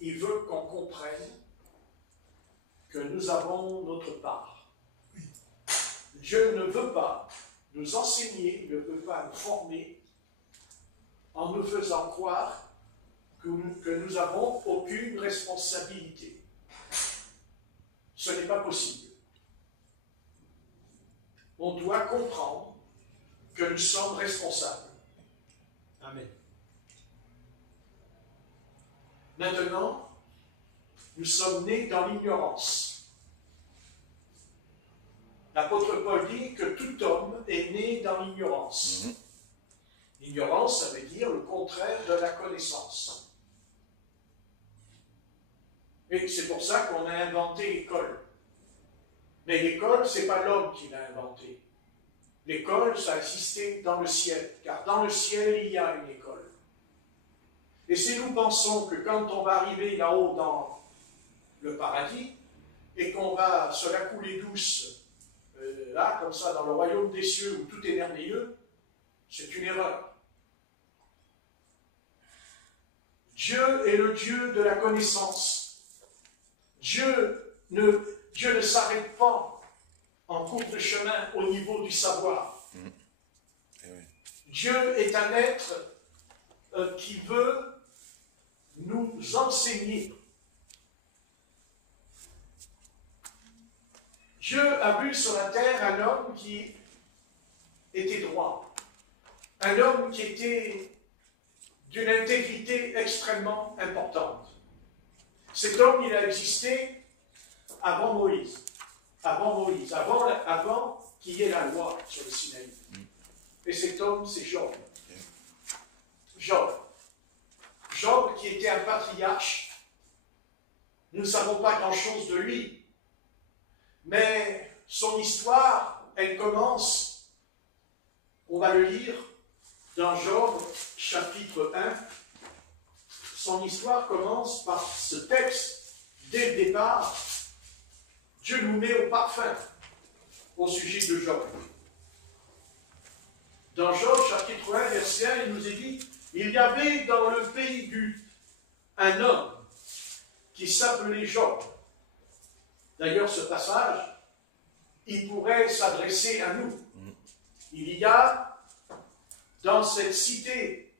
il veut qu'on comprenne que nous avons notre part. Dieu ne veut pas nous enseigner, il ne veut pas nous former en nous faisant croire que nous n'avons aucune responsabilité. Ce n'est pas possible. On doit comprendre que nous sommes responsables. Amen. Maintenant, nous sommes nés dans l'ignorance. L'apôtre Paul dit que tout homme est né dans l'ignorance. L'ignorance, ça veut dire le contraire de la connaissance. Et c'est pour ça qu'on a inventé l'école. Mais l'école, ce n'est pas l'homme qui l'a inventée. L'école, ça a existé dans le ciel, car dans le ciel, il y a une école. Et si nous pensons que quand on va arriver là-haut dans le paradis, et qu'on va se la couler douce, là, comme ça, dans le royaume des cieux, où tout est merveilleux, c'est une erreur. Dieu est le Dieu de la connaissance. Dieu ne s'arrête pas en cours de chemin au niveau du savoir. Dieu est un être qui veut nous enseigner. Dieu a vu sur la terre un homme qui était droit, un homme qui était d'une intégrité extrêmement importante. Cet homme, il a existé avant Moïse, avant qu'il y ait la loi sur le Sinaï. Et cet homme, c'est Job. Job qui était un patriarche. Nous ne savons pas grand-chose de lui, mais son histoire, elle commence, on va le lire, dans Job, chapitre 1, son histoire commence par ce texte. Dès le départ, Dieu nous met au parfum au sujet de Job. Dans Job, chapitre 1, verset 1, il nous est dit « Il y avait dans le pays d'Uth un homme qui s'appelait Job. » D'ailleurs, ce passage, il pourrait s'adresser à nous. Il y a dans cette cité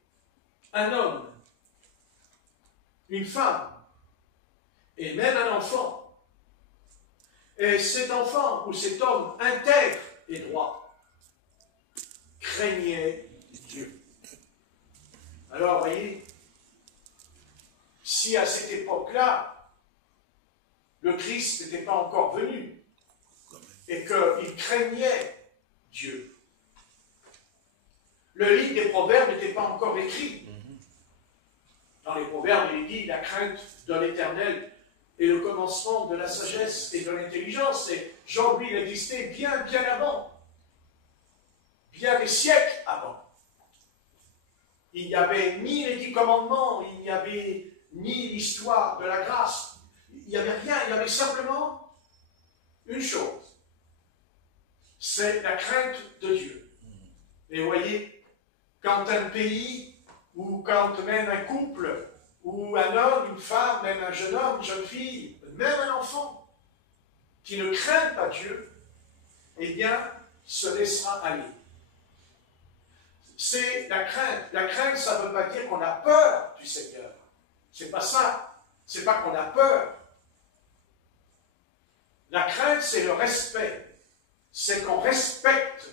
un homme, une femme, et même un enfant. Et cet enfant ou cet homme intègre et droit craignait Dieu. Alors, voyez, si à cette époque-là, le Christ n'était pas encore venu et qu'il craignait Dieu, le livre des Proverbes n'était pas encore écrit. Dans les Proverbes, il est dit la crainte de l'Éternel est le commencement de la sagesse et de l'intelligence. Et Job, lui, il existait bien avant, bien des siècles avant. Il n'y avait ni les 10 commandements, il n'y avait ni l'histoire de la grâce, il n'y avait rien, il y avait simplement une chose, c'est la crainte de Dieu. Et vous voyez, quand un pays, ou quand même un couple, ou un homme, une femme, même un jeune homme, une jeune fille, même un enfant, qui ne craint pas Dieu, eh bien, se laissera aller. C'est la crainte. La crainte, ça ne veut pas dire qu'on a peur du Seigneur. C'est pas ça. C'est pas qu'on a peur. La crainte, c'est le respect. C'est qu'on respecte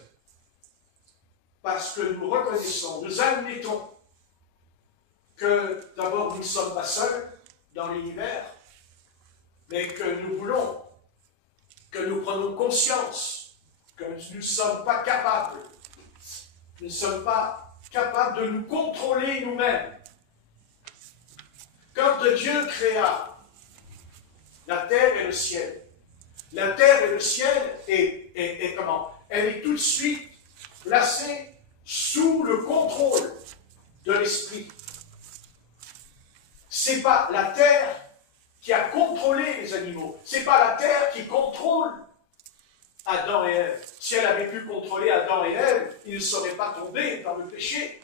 parce que nous reconnaissons, nous admettons que d'abord nous ne sommes pas seuls dans l'univers, mais que nous voulons, que nous prenons conscience que nous ne sommes pas capables, nous ne sommes pas capables de nous contrôler nous-mêmes. Quand Dieu créa la terre et le ciel, la terre et le ciel est comment? Elle est tout de suite placée sous le contrôle de l'Esprit. Ce n'est pas la terre qui a contrôlé les animaux. Ce n'est pas la terre qui contrôle Adam et Ève. Si elle avait pu contrôler Adam et Ève, ils ne seraient pas tombés dans le péché.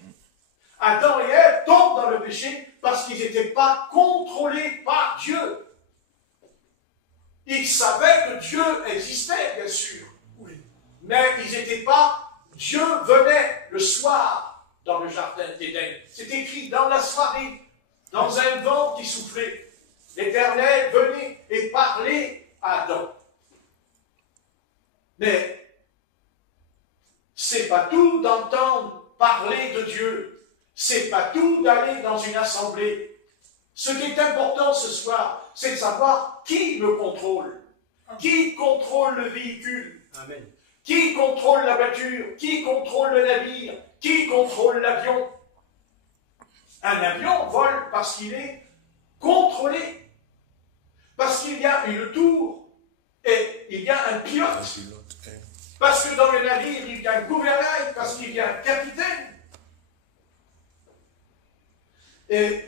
Adam et Ève tombent dans le péché parce qu'ils n'étaient pas contrôlés par Dieu. Ils savaient que Dieu existait, bien sûr. Oui. Mais ils n'étaient pas... Dieu venait le soir dans le jardin d'Éden. C'est écrit dans la soirée, dans un vent qui soufflait. L'Éternel venait et parlait à Adam. Mais c'est pas tout d'entendre parler de Dieu. C'est pas tout d'aller dans une assemblée. Ce qui est important ce soir, c'est de savoir qui me contrôle. Qui contrôle le véhicule? Amen. Qui contrôle la voiture? Qui contrôle le navire? Qui contrôle l'avion? Un avion vole parce qu'il est contrôlé. Parce qu'il y a une tour et il y a un pilote. Parce que dans le navire, il y a un gouvernail, parce qu'il y a un capitaine. Et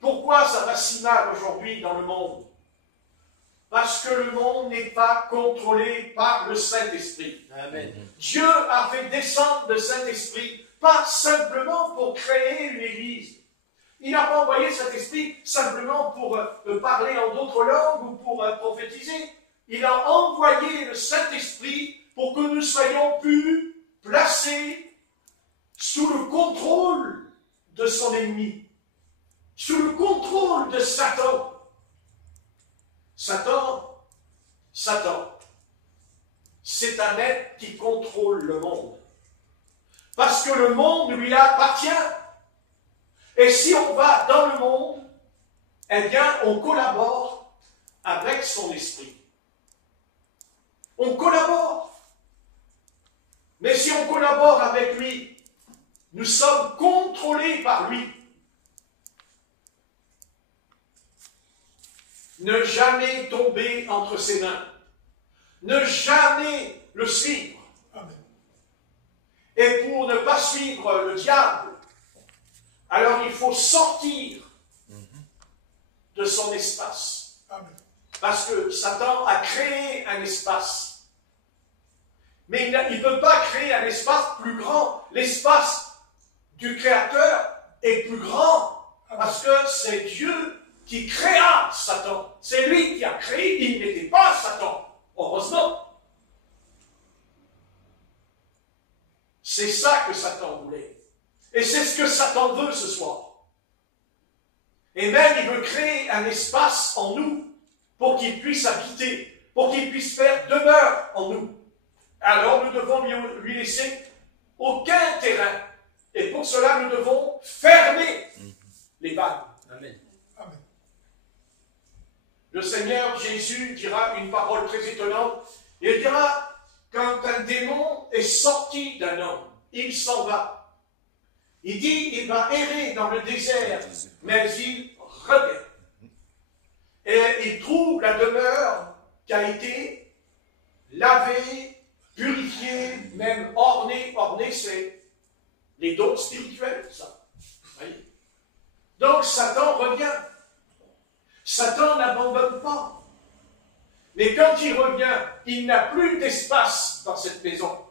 pourquoi ça va si mal aujourd'hui dans le monde? Parce que le monde n'est pas contrôlé par le Saint-Esprit. Amen. Dieu a fait descendre le Saint-Esprit, pas simplement pour créer une église. Il n'a pas envoyé le Saint-Esprit simplement pour parler en d'autres langues ou pour prophétiser. Il a envoyé le Saint-Esprit pour que nous soyons plus placés sous le contrôle de son ennemi, sous le contrôle de Satan. Satan, c'est un être qui contrôle le monde. Parce que le monde lui appartient. Et si on va dans le monde, eh bien, on collabore avec son esprit. On collabore. Mais si on collabore avec lui, nous sommes contrôlés par lui. Ne jamais tomber entre ses mains. Ne jamais le suivre. Amen. Et pour ne pas suivre le diable, alors il faut sortir de son espace. Amen. Parce que Satan a créé un espace. Mais il ne peut pas créer un espace plus grand. L'espace du Créateur est plus grand. Parce que c'est Dieu qui créa Satan. C'est lui qui a créé, il n'était pas Satan. Heureusement. C'est ça que Satan voulait. Et c'est ce que Satan veut ce soir. Et même il veut créer un espace en nous pour qu'il puisse habiter, pour qu'il puisse faire demeure en nous. Alors nous devons lui laisser aucun terrain. Et pour cela, nous devons fermer les vannes. Amen. Amen. Le Seigneur Jésus dira une parole très étonnante. Il dira, quand un démon est sorti d'un homme, il s'en va. Il dit, il va errer dans le désert, mais il revient. Et il trouve la demeure qui a été lavée, purifiée, même ornée. Ornée, c'est les dons spirituels, ça. Voyez. Donc Satan revient. Satan n'abandonne pas. Mais quand il revient, il n'a plus d'espace dans cette maison.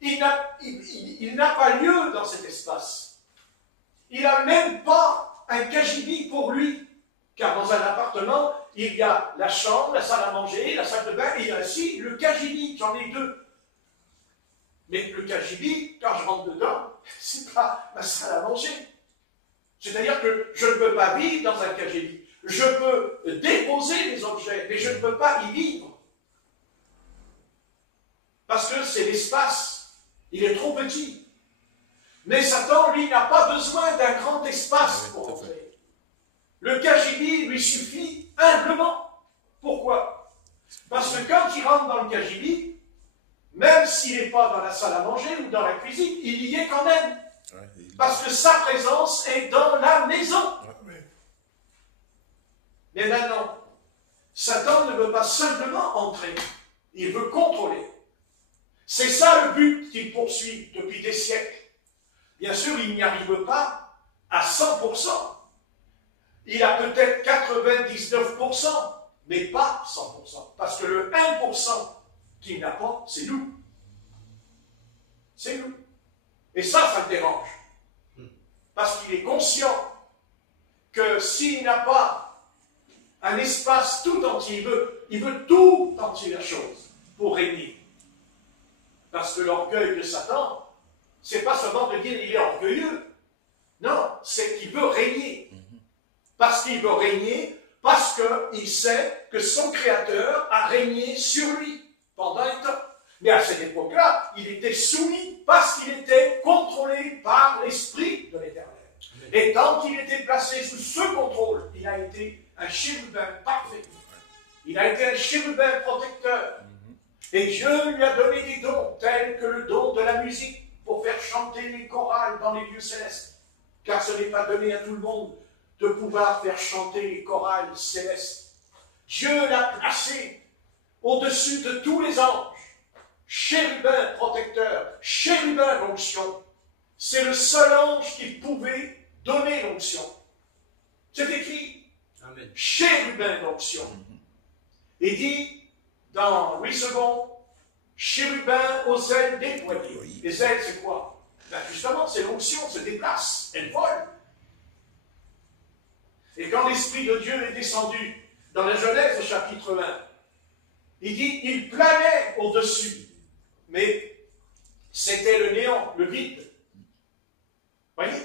Il n'a pas lieu dans cet espace. Il n'a même pas un cagibi pour lui. Car dans un appartement, il y a la chambre, la salle à manger, la salle de bain, et il y a aussi le cagibi. J'en ai deux. Mais le cagibi, quand je rentre dedans, c'est pas ma salle à manger. C'est-à-dire que je ne peux pas vivre dans un cagibi. Je peux déposer les objets, mais je ne peux pas y vivre. Parce que c'est l'espace. Il est trop petit. Mais Satan, lui, n'a pas besoin d'un grand espace pour entrer. Le cagibi lui suffit humblement. Pourquoi? Parce que quand il rentre dans le cagibi, même s'il n'est pas dans la salle à manger ou dans la cuisine, il y est quand même. Parce que sa présence est dans la maison. Mais maintenant, Satan ne veut pas simplement entrer, il veut contrôler. C'est ça le but qu'il poursuit depuis des siècles. Bien sûr, il n'y arrive pas à 100%. Il a peut-être 99%, mais pas 100%. Parce que le 1% qu'il n'a pas, c'est nous. C'est nous. Et ça le dérange. Parce qu'il est conscient que s'il n'a pas un espace tout entier, il veut tout entier la chose pour régner. Parce que l'orgueil de Satan, c'est pas seulement de dire il est orgueilleux. Non, c'est qu'il veut régner. Parce qu'il veut régner, parce qu'il sait que son Créateur a régné sur lui pendant un temps. Mais à cette époque-là, il était soumis parce qu'il était contrôlé par l'Esprit de l'Éternel. Et tant qu'il était placé sous ce contrôle, il a été un chérubin parfait. Il a été un chérubin protecteur. Et Dieu lui a donné des dons, tels que le don de la musique, pour faire chanter les chorales dans les lieux célestes. Car ce n'est pas donné à tout le monde de pouvoir faire chanter les chorales célestes. Dieu l'a placé au-dessus de tous les anges. Chérubin protecteur, chérubin d'onction. C'est le seul ange qui pouvait donner l'onction. C'est écrit. Amen. Chérubin d'onction. Et dit dans Louis II, chérubin aux ailes déployées. Oui. Les ailes, c'est quoi? Ben justement, c'est l'onction, se déplace, elle vole. Et quand l'Esprit de Dieu est descendu dans la Genèse au chapitre 1, il dit, il planait au-dessus. Mais c'était le néant, le vide. Voyez?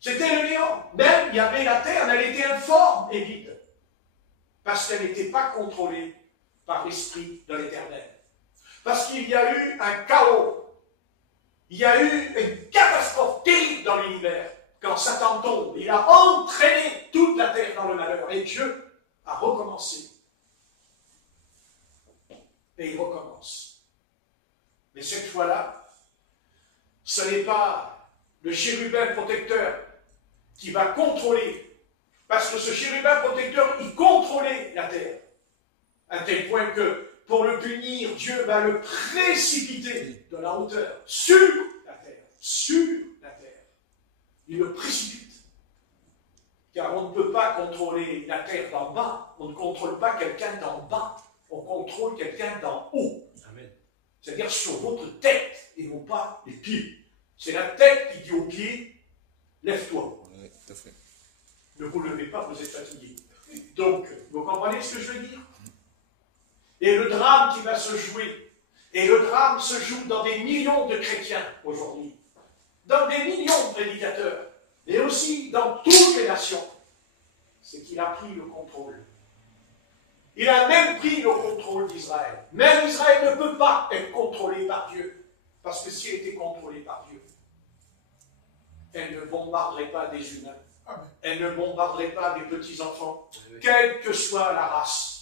C'était le néant. Même, il y avait la terre, elle était informe et vide. Parce qu'elle n'était pas contrôlée par l'Esprit de l'Éternel. Parce qu'il y a eu un chaos. Il y a eu une catastrophe terrible dans l'univers. Quand Satan tombe, il a entraîné toute la terre dans le malheur. Et Dieu a recommencé. Et il recommence. Mais cette fois-là, ce n'est pas le chérubin protecteur qui va contrôler. Parce que ce chérubin protecteur, il contrôlait la terre. À tel point que, pour le punir, Dieu va le précipiter de la hauteur sur la terre. Sur la terre. Il le précipite. Car on ne peut pas contrôler la terre d'en bas. On ne contrôle pas quelqu'un d'en bas. On contrôle quelqu'un d'en haut. Amen. C'est-à-dire sur votre tête et non pas les pieds. C'est la tête qui dit aux pieds, lève-toi. Oui, tout à fait. Ne vous levez pas, vous êtes fatigué. Donc, vous comprenez ce que je veux dire? Et le drame qui va se jouer, et le drame se joue dans des millions de chrétiens aujourd'hui, dans des millions de prédicateurs, et aussi dans toutes les nations, c'est qu'il a pris le contrôle. Il a même pris le contrôle d'Israël. Même Israël ne peut pas être contrôlé par Dieu, parce que si elle était contrôlée par Dieu, elle ne bombarderait pas des humains, elle ne bombarderait pas des petits-enfants, quelle que soit la race.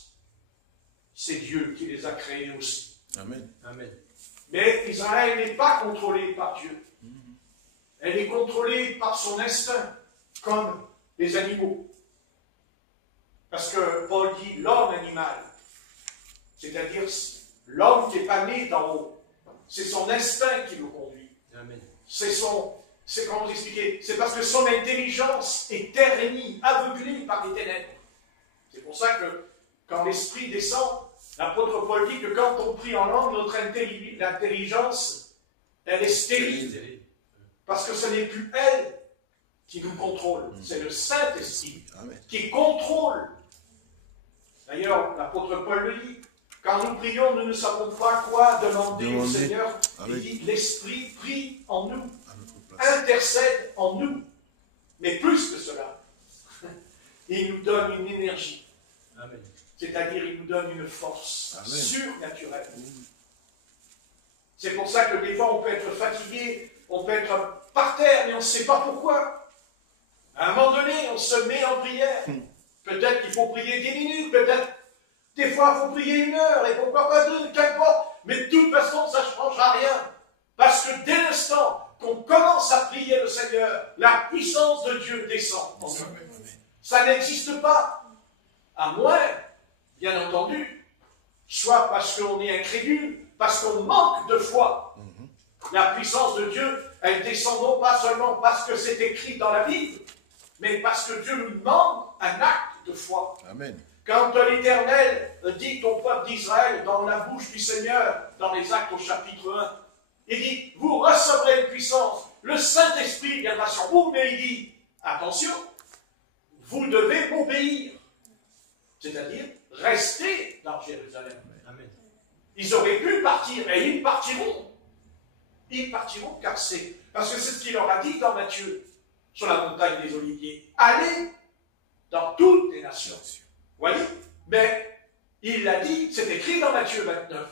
C'est Dieu qui les a créés aussi. Amen. Amen. Mais Israël n'est pas contrôlé par Dieu. Elle est contrôlée par son instinct, comme les animaux. Parce que Paul dit l'homme animal, c'est-à-dire l'homme qui n'est pas né d'en haut. C'est son instinct qui le conduit. Amen. C'est comment vous expliquer? C'est parce que son intelligence est ternie, aveuglée par les ténèbres. C'est pour ça que quand l'Esprit descend, l'apôtre Paul dit que quand on prie en langue, notre intelligence, elle est stérile. Parce que ce n'est plus elle qui nous contrôle, c'est le Saint-Esprit qui contrôle. D'ailleurs, l'apôtre Paul le dit, quand nous prions, nous ne savons pas quoi demander au Seigneur. Il dit, l'Esprit prie en nous, intercède en nous. Mais plus que cela, il nous donne une énergie. Amen. C'est-à-dire, il nous donne une force surnaturelle. C'est pour ça que des fois, on peut être fatigué, on peut être par terre, mais on ne sait pas pourquoi. À un moment donné, on se met en prière. Peut-être qu'il faut prier 10 minutes, peut-être, des fois, il faut prier 1 heure, et pourquoi pas 2, qu'importe. Mais de toute façon, ça ne changera rien. Parce que dès l'instant qu'on commence à prier le Seigneur, la puissance de Dieu descend en nous. Ça n'existe pas. À moins, bien entendu, soit parce qu'on est incrédule, parce qu'on manque de foi. La puissance de Dieu, elle descend non pas seulement parce que c'est écrit dans la Bible, mais parce que Dieu nous demande un acte de foi. Amen. Quand l'Éternel dit au peuple d'Israël, dans la bouche du Seigneur, dans les Actes au chapitre 1, il dit, vous recevrez une puissance, le Saint-Esprit viendra sur vous, mais il dit, attention, vous devez m'obéir. C'est-à-dire, rester dans Jérusalem. Amen. Ils auraient pu partir, et ils partiront. Ils partiront parce que c'est ce qu'il leur a dit dans Matthieu, sur la montagne des Oliviers. Allez dans toutes les nations. Vous voyez? Mais il l'a dit, c'est écrit dans Matthieu 29.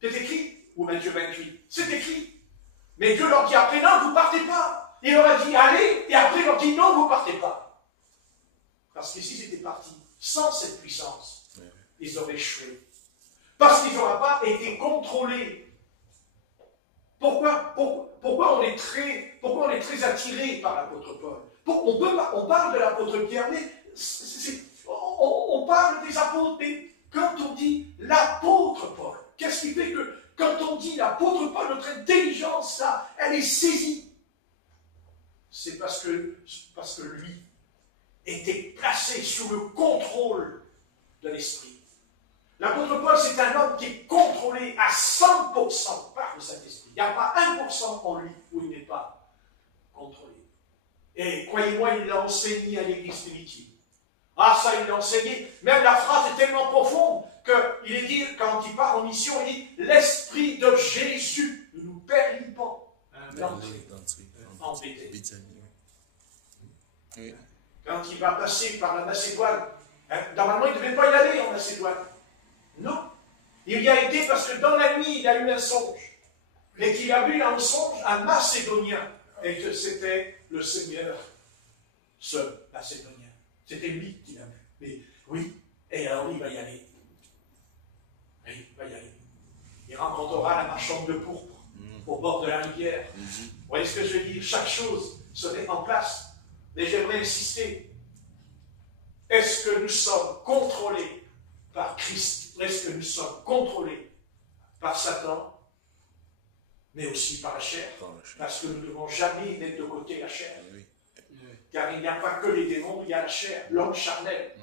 C'est écrit, ou Matthieu 28. C'est écrit. Mais Dieu leur dit après, non, vous ne partez pas. Il leur a dit, allez, et après il leur dit, non, vous ne partez pas. Parce que s'ils étaient partis sans cette puissance, ils auraient échoué. Parce qu'ils n'auraient pas été contrôlés. Pourquoi on est très attiré par l'apôtre Paul? On parle de l'apôtre Pierre, mais on parle des apôtres, mais quand on dit l'apôtre Paul, qu'est-ce qui fait que quand on dit l'apôtre Paul, notre intelligence, là, elle est saisie? C'est parce que lui était placé sous le contrôle de l'Esprit. L'apôtre Paul, c'est un homme qui est contrôlé à 100% par le Saint-Esprit. Il n'y a pas 1% en lui où il n'est pas contrôlé. Et croyez-moi, il l'a enseigné à l'église primitive. Ah, ça, il l'a enseigné. Même la phrase est tellement profonde qu'il est dit, quand il part en mission, il dit « L'Esprit de Jésus ne nous permet pas d'entrer en Béthanie. » Quand il va passer par la Macédoine, normalement, il ne devait pas y aller en Macédoine. Non. Il y a été parce que dans la nuit, il a eu un songe. Et qu'il a vu un songe, un Macédonien. Et que c'était le Seigneur, ce Macédonien. C'était lui qui l'a vu. Mais oui, et alors il va y aller. Oui, il va y aller. Il rencontrera la marchande de pourpre au bord de la rivière. Vous voyez ce que je veux dire? Chaque chose se met en place. Mais j'aimerais insister. Est-ce que nous sommes contrôlés par Christ? Est-ce que nous sommes contrôlés par Satan, mais aussi par la chair? Parce que nous ne devons jamais mettre de côté la chair. Car il n'y a pas que les démons, il y a la chair, l'homme charnel.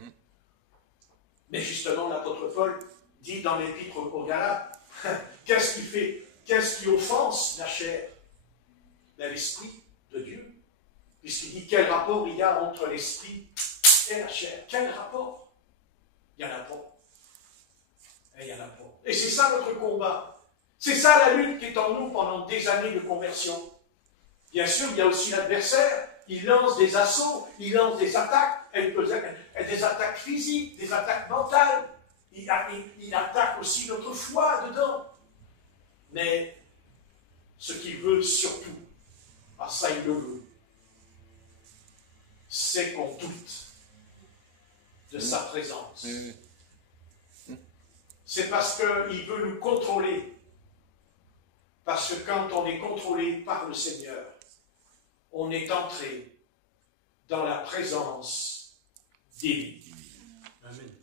Mais justement, l'apôtre Paul dit dans l'épître aux Galates, qu'est-ce qui fait? Qu'est-ce qui offense la chair? L'esprit de Dieu. Puisqu'il dit quel rapport il y a entre l'esprit et la chair. Quel rapport? Il n'y en a pas. Et il y en a pas. Et c'est ça notre combat. C'est ça la lutte qui est en nous pendant des années de conversion. Bien sûr, il y a aussi l'adversaire. Il lance des assauts, il lance des attaques. Elles peuvent être des attaques physiques, des attaques mentales. Il attaque aussi notre foi dedans. Mais ce qu'il veut surtout, ça il le veut, c'est qu'on doute de sa présence. C'est parce qu'il veut nous contrôler. Parce que quand on est contrôlé par le Seigneur, on est entré dans la présence divine. Amen.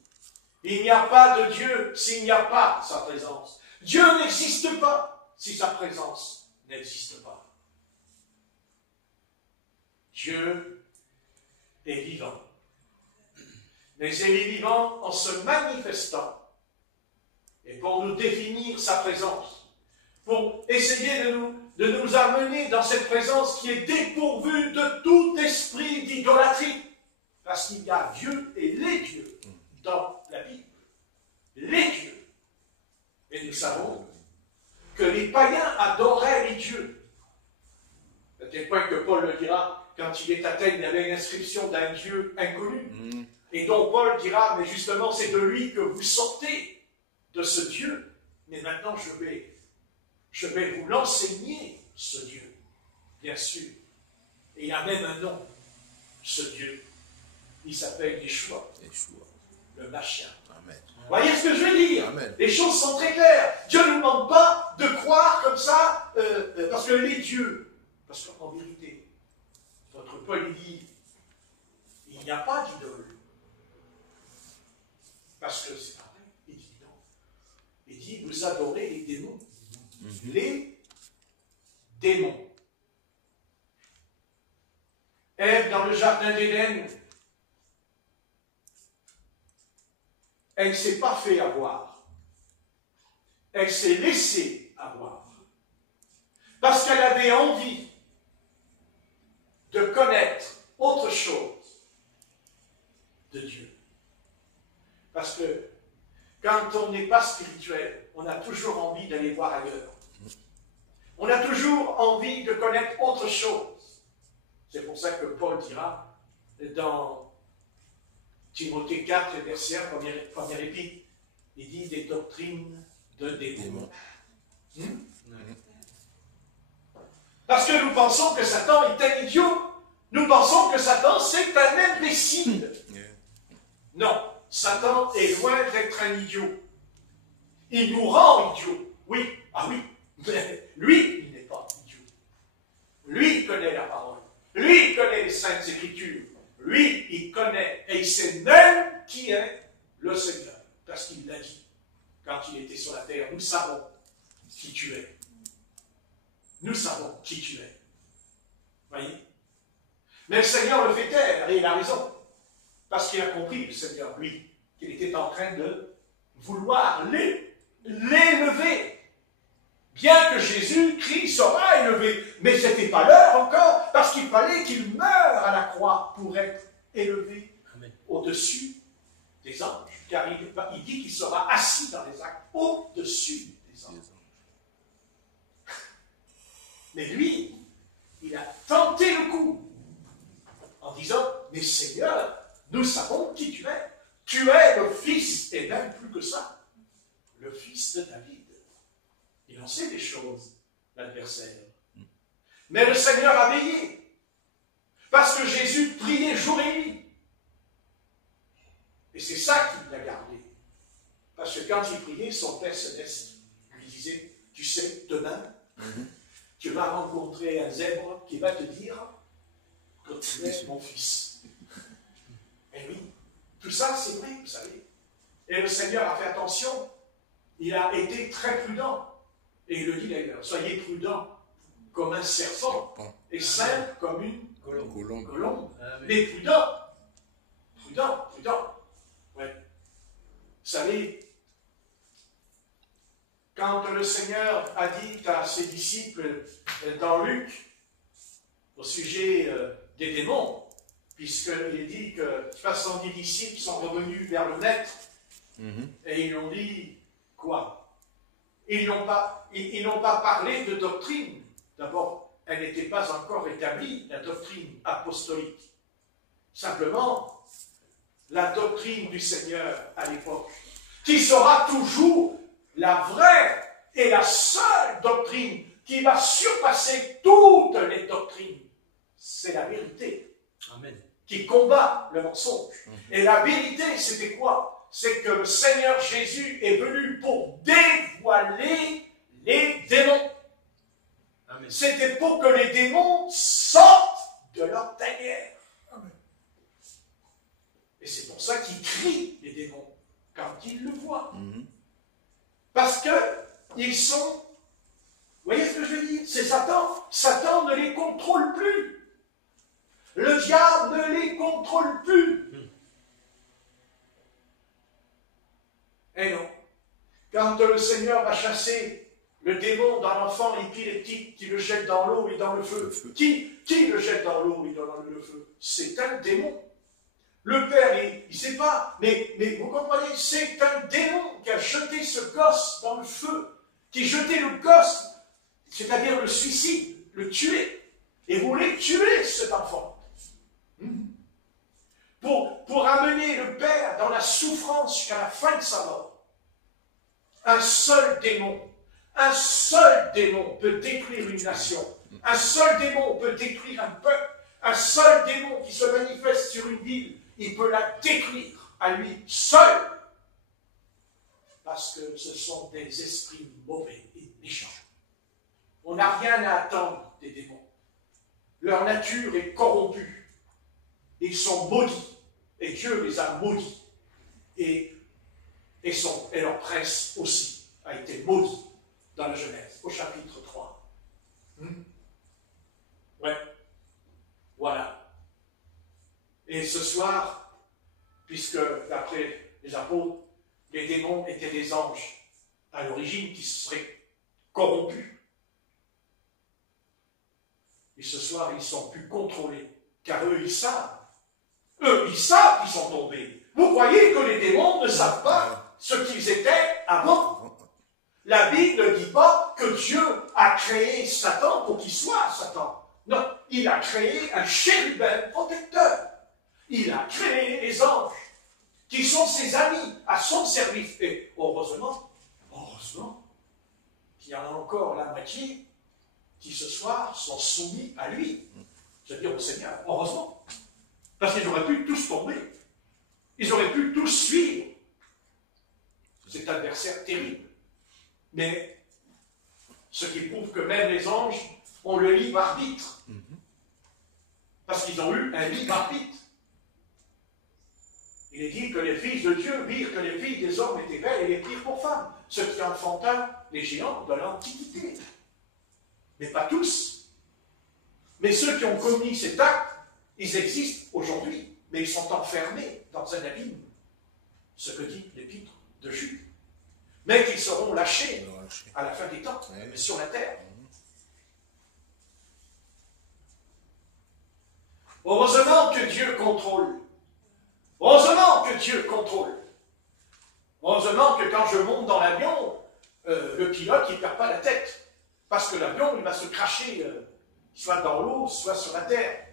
Il n'y a pas de Dieu s'il n'y a pas sa présence. Dieu n'existe pas si sa présence n'existe pas. Dieu est vivant. Mais il est vivant en se manifestant. Et pour nous définir sa présence, pour essayer de nous amener dans cette présence qui est dépourvue de tout esprit d'idolâtrie. Parce qu'il y a Dieu et les dieux dans la Bible. Les dieux. Et nous savons que les païens adoraient les dieux. À tel point que Paul le dira, quand il est à Athènes, il y avait une inscription d'un Dieu inconnu. Et donc Paul dira, mais justement c'est de lui que vous sortez, de ce Dieu. Mais maintenant je vais vous l'enseigner, ce Dieu, bien sûr. Et il a même un nom, ce Dieu. Il s'appelle Yeshua, le Machia. Vous voyez ce que je veux dire? Amen. Les choses sont très claires. Dieu ne nous demande pas de croire comme ça, parce que les dieux, parce qu'en vérité, votre Paul dit, il n'y a pas d'idole. Parce que c'est pareil, il dit non. Il dit, vous adorez les démons. Les démons. Ève, dans le jardin d'Éden, elle ne s'est pas fait avoir. Elle s'est laissée avoir. Parce qu'elle avait envie de connaître autre chose de Dieu. Parce que quand on n'est pas spirituel, on a toujours envie d'aller voir ailleurs. On a toujours envie de connaître autre chose. C'est pour ça que Paul dira dans Timothée 4, verset 1, première épître, il dit des doctrines de démons. Parce que nous pensons que Satan est un idiot. Nous pensons que Satan, c'est un imbécile. Non, Satan est loin d'être un idiot. Il nous rend idiots. Oui, ah oui, mais lui, il n'est pas idiot. Lui, il connaît la parole. Lui, il connaît les Saintes Écritures. Lui, il connaît et il sait même qui est le Seigneur. Parce qu'il l'a dit quand il était sur la terre. Nous savons qui tu es. Nous savons qui tu es. Voyez? Mais le Seigneur le fait taire, et il a raison. Parce qu'il a compris, le Seigneur, lui, qu'il était en train de vouloir l'élever. Bien que Jésus-Christ sera élevé. Mais ce n'était pas l'heure encore, parce qu'il fallait qu'il meure à la croix pour être élevé au-dessus des anges. Car il dit qu'il sera assis dans les actes au-dessus des anges. Mais lui, il a tenté le coup en disant, mais Seigneur, nous savons qui tu es. Tu es le fils, et même plus que ça, le fils de David. Il en sait des choses, l'adversaire. Mais le Seigneur a veillé, parce que Jésus priait jour et nuit. Et c'est ça qu'il l'a gardé. Parce que quand il priait, son Père Céleste lui disait, tu sais, demain, tu vas rencontrer un zèbre qui va te dire que tu es mon fils. Et oui, tout ça c'est vrai, vous savez. Et le Seigneur a fait attention, il a été très prudent. Et il le dit d'ailleurs, soyez prudents comme un serpent et simple comme une colombe. Mais prudent, prudent. Ouais. Vous savez, quand le Seigneur a dit à ses disciples dans Luc, au sujet des démons, puisqu'il dit que 70 disciples sont revenus vers le Maître, et ils ont dit quoi? Ils n'ont pas parlé de doctrine. D'abord, elle n'était pas encore établie, la doctrine apostolique. Simplement, la doctrine du Seigneur à l'époque, qui sera toujours la vraie et la seule doctrine qui va surpasser toutes les doctrines. C'est la vérité. Amen. Qui combat le mensonge. Et la vérité, c'était quoi? C'est que le Seigneur Jésus est venu pour dévoiler les démons. C'était pour que les démons sortent de leur tanière. Amen. Et c'est pour ça qu'ils crient, les démons, quand ils le voient. Parce qu'ils sont... Vous voyez ce que je veux dire? C'est Satan. Satan ne les contrôle plus. Le diable ne les contrôle plus. Et non. Quand le Seigneur va chasser le démon dans l'enfant épileptique qui le jette dans l'eau et dans le feu, qui le jette dans l'eau et dans le feu? C'est un démon. Le père, il ne sait pas, mais vous comprenez, c'est un démon qui a jeté ce gosse dans le feu, qui jetait le gosse, c'est-à-dire le suicide, le tuer, et voulait tuer cet enfant. Pour amener le père dans la souffrance jusqu'à la fin de sa mort. Un seul démon peut détruire une nation. Un seul démon peut détruire un peuple. Un seul démon qui se manifeste sur une ville, il peut la détruire à lui seul. Parce que ce sont des esprits mauvais et méchants. On n'a rien à attendre des démons. Leur nature est corrompue. Ils sont maudits. Et Dieu les a maudits. Et leur prince aussi a été maudit dans la Genèse, au chapitre 3. Ouais. Voilà. Et ce soir, puisque d'après les apôtres, les démons étaient des anges à l'origine qui se seraient corrompus. Et ce soir, ils ne sont plus contrôlés, car eux, ils savent. Eux, ils savent qu'ils sont tombés. La Bible ne dit pas que Dieu a créé Satan pour qu'il soit Satan. Non, il a créé un chérubin protecteur. Il a créé les anges, qui sont ses amis, à son service. Et heureusement, qu'il y en a encore la moitié qui ce soir sont soumis à lui. C'est-à-dire au Seigneur, heureusement. Parce qu'ils auraient pu tous tomber. Ils auraient pu tous suivre cet adversaire terrible. Mais ce qui prouve que même les anges ont le libre arbitre. Parce qu'ils ont eu un libre arbitre. Il est dit que les fils de Dieu virent que les filles des hommes étaient belles et les prirent pour femmes. Ce qui enfanta les géants de l'Antiquité. Mais pas tous. Mais ceux qui ont commis cet acte, ils existent aujourd'hui, mais ils sont enfermés dans un abîme. Ce que dit l'épître de Jude. Mais qu'ils seront lâchés à la fin des temps, sur la terre. Heureusement que Dieu contrôle. Heureusement que Dieu contrôle. Heureusement que quand je monte dans l'avion, le pilote il ne perd pas la tête. Parce que l'avion il va se cracher, soit dans l'eau, soit sur la terre.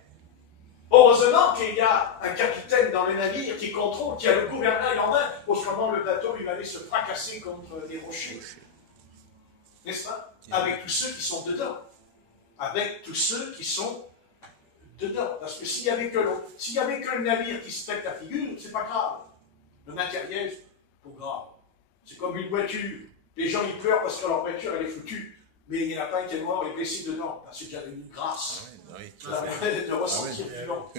Heureusement qu'il y a un capitaine dans le navire qui contrôle, qui a le gouvernail en main. Autrement, le bateau il allait se fracasser contre les rochers. N'est-ce pas? Avec tous ceux qui sont dedans. Avec tous ceux qui sont dedans. Parce que s'il n'y avait que le navire qui se pète la figure, c'est pas grave. Le matériel, c'est pas grave. C'est comme une voiture. Les gens ils pleurent parce que leur voiture elle est foutue. Mais il n'y en a pas un qui est mort et blessé dedans. Parce qu'il y avait une grâce. De ressentir vivant.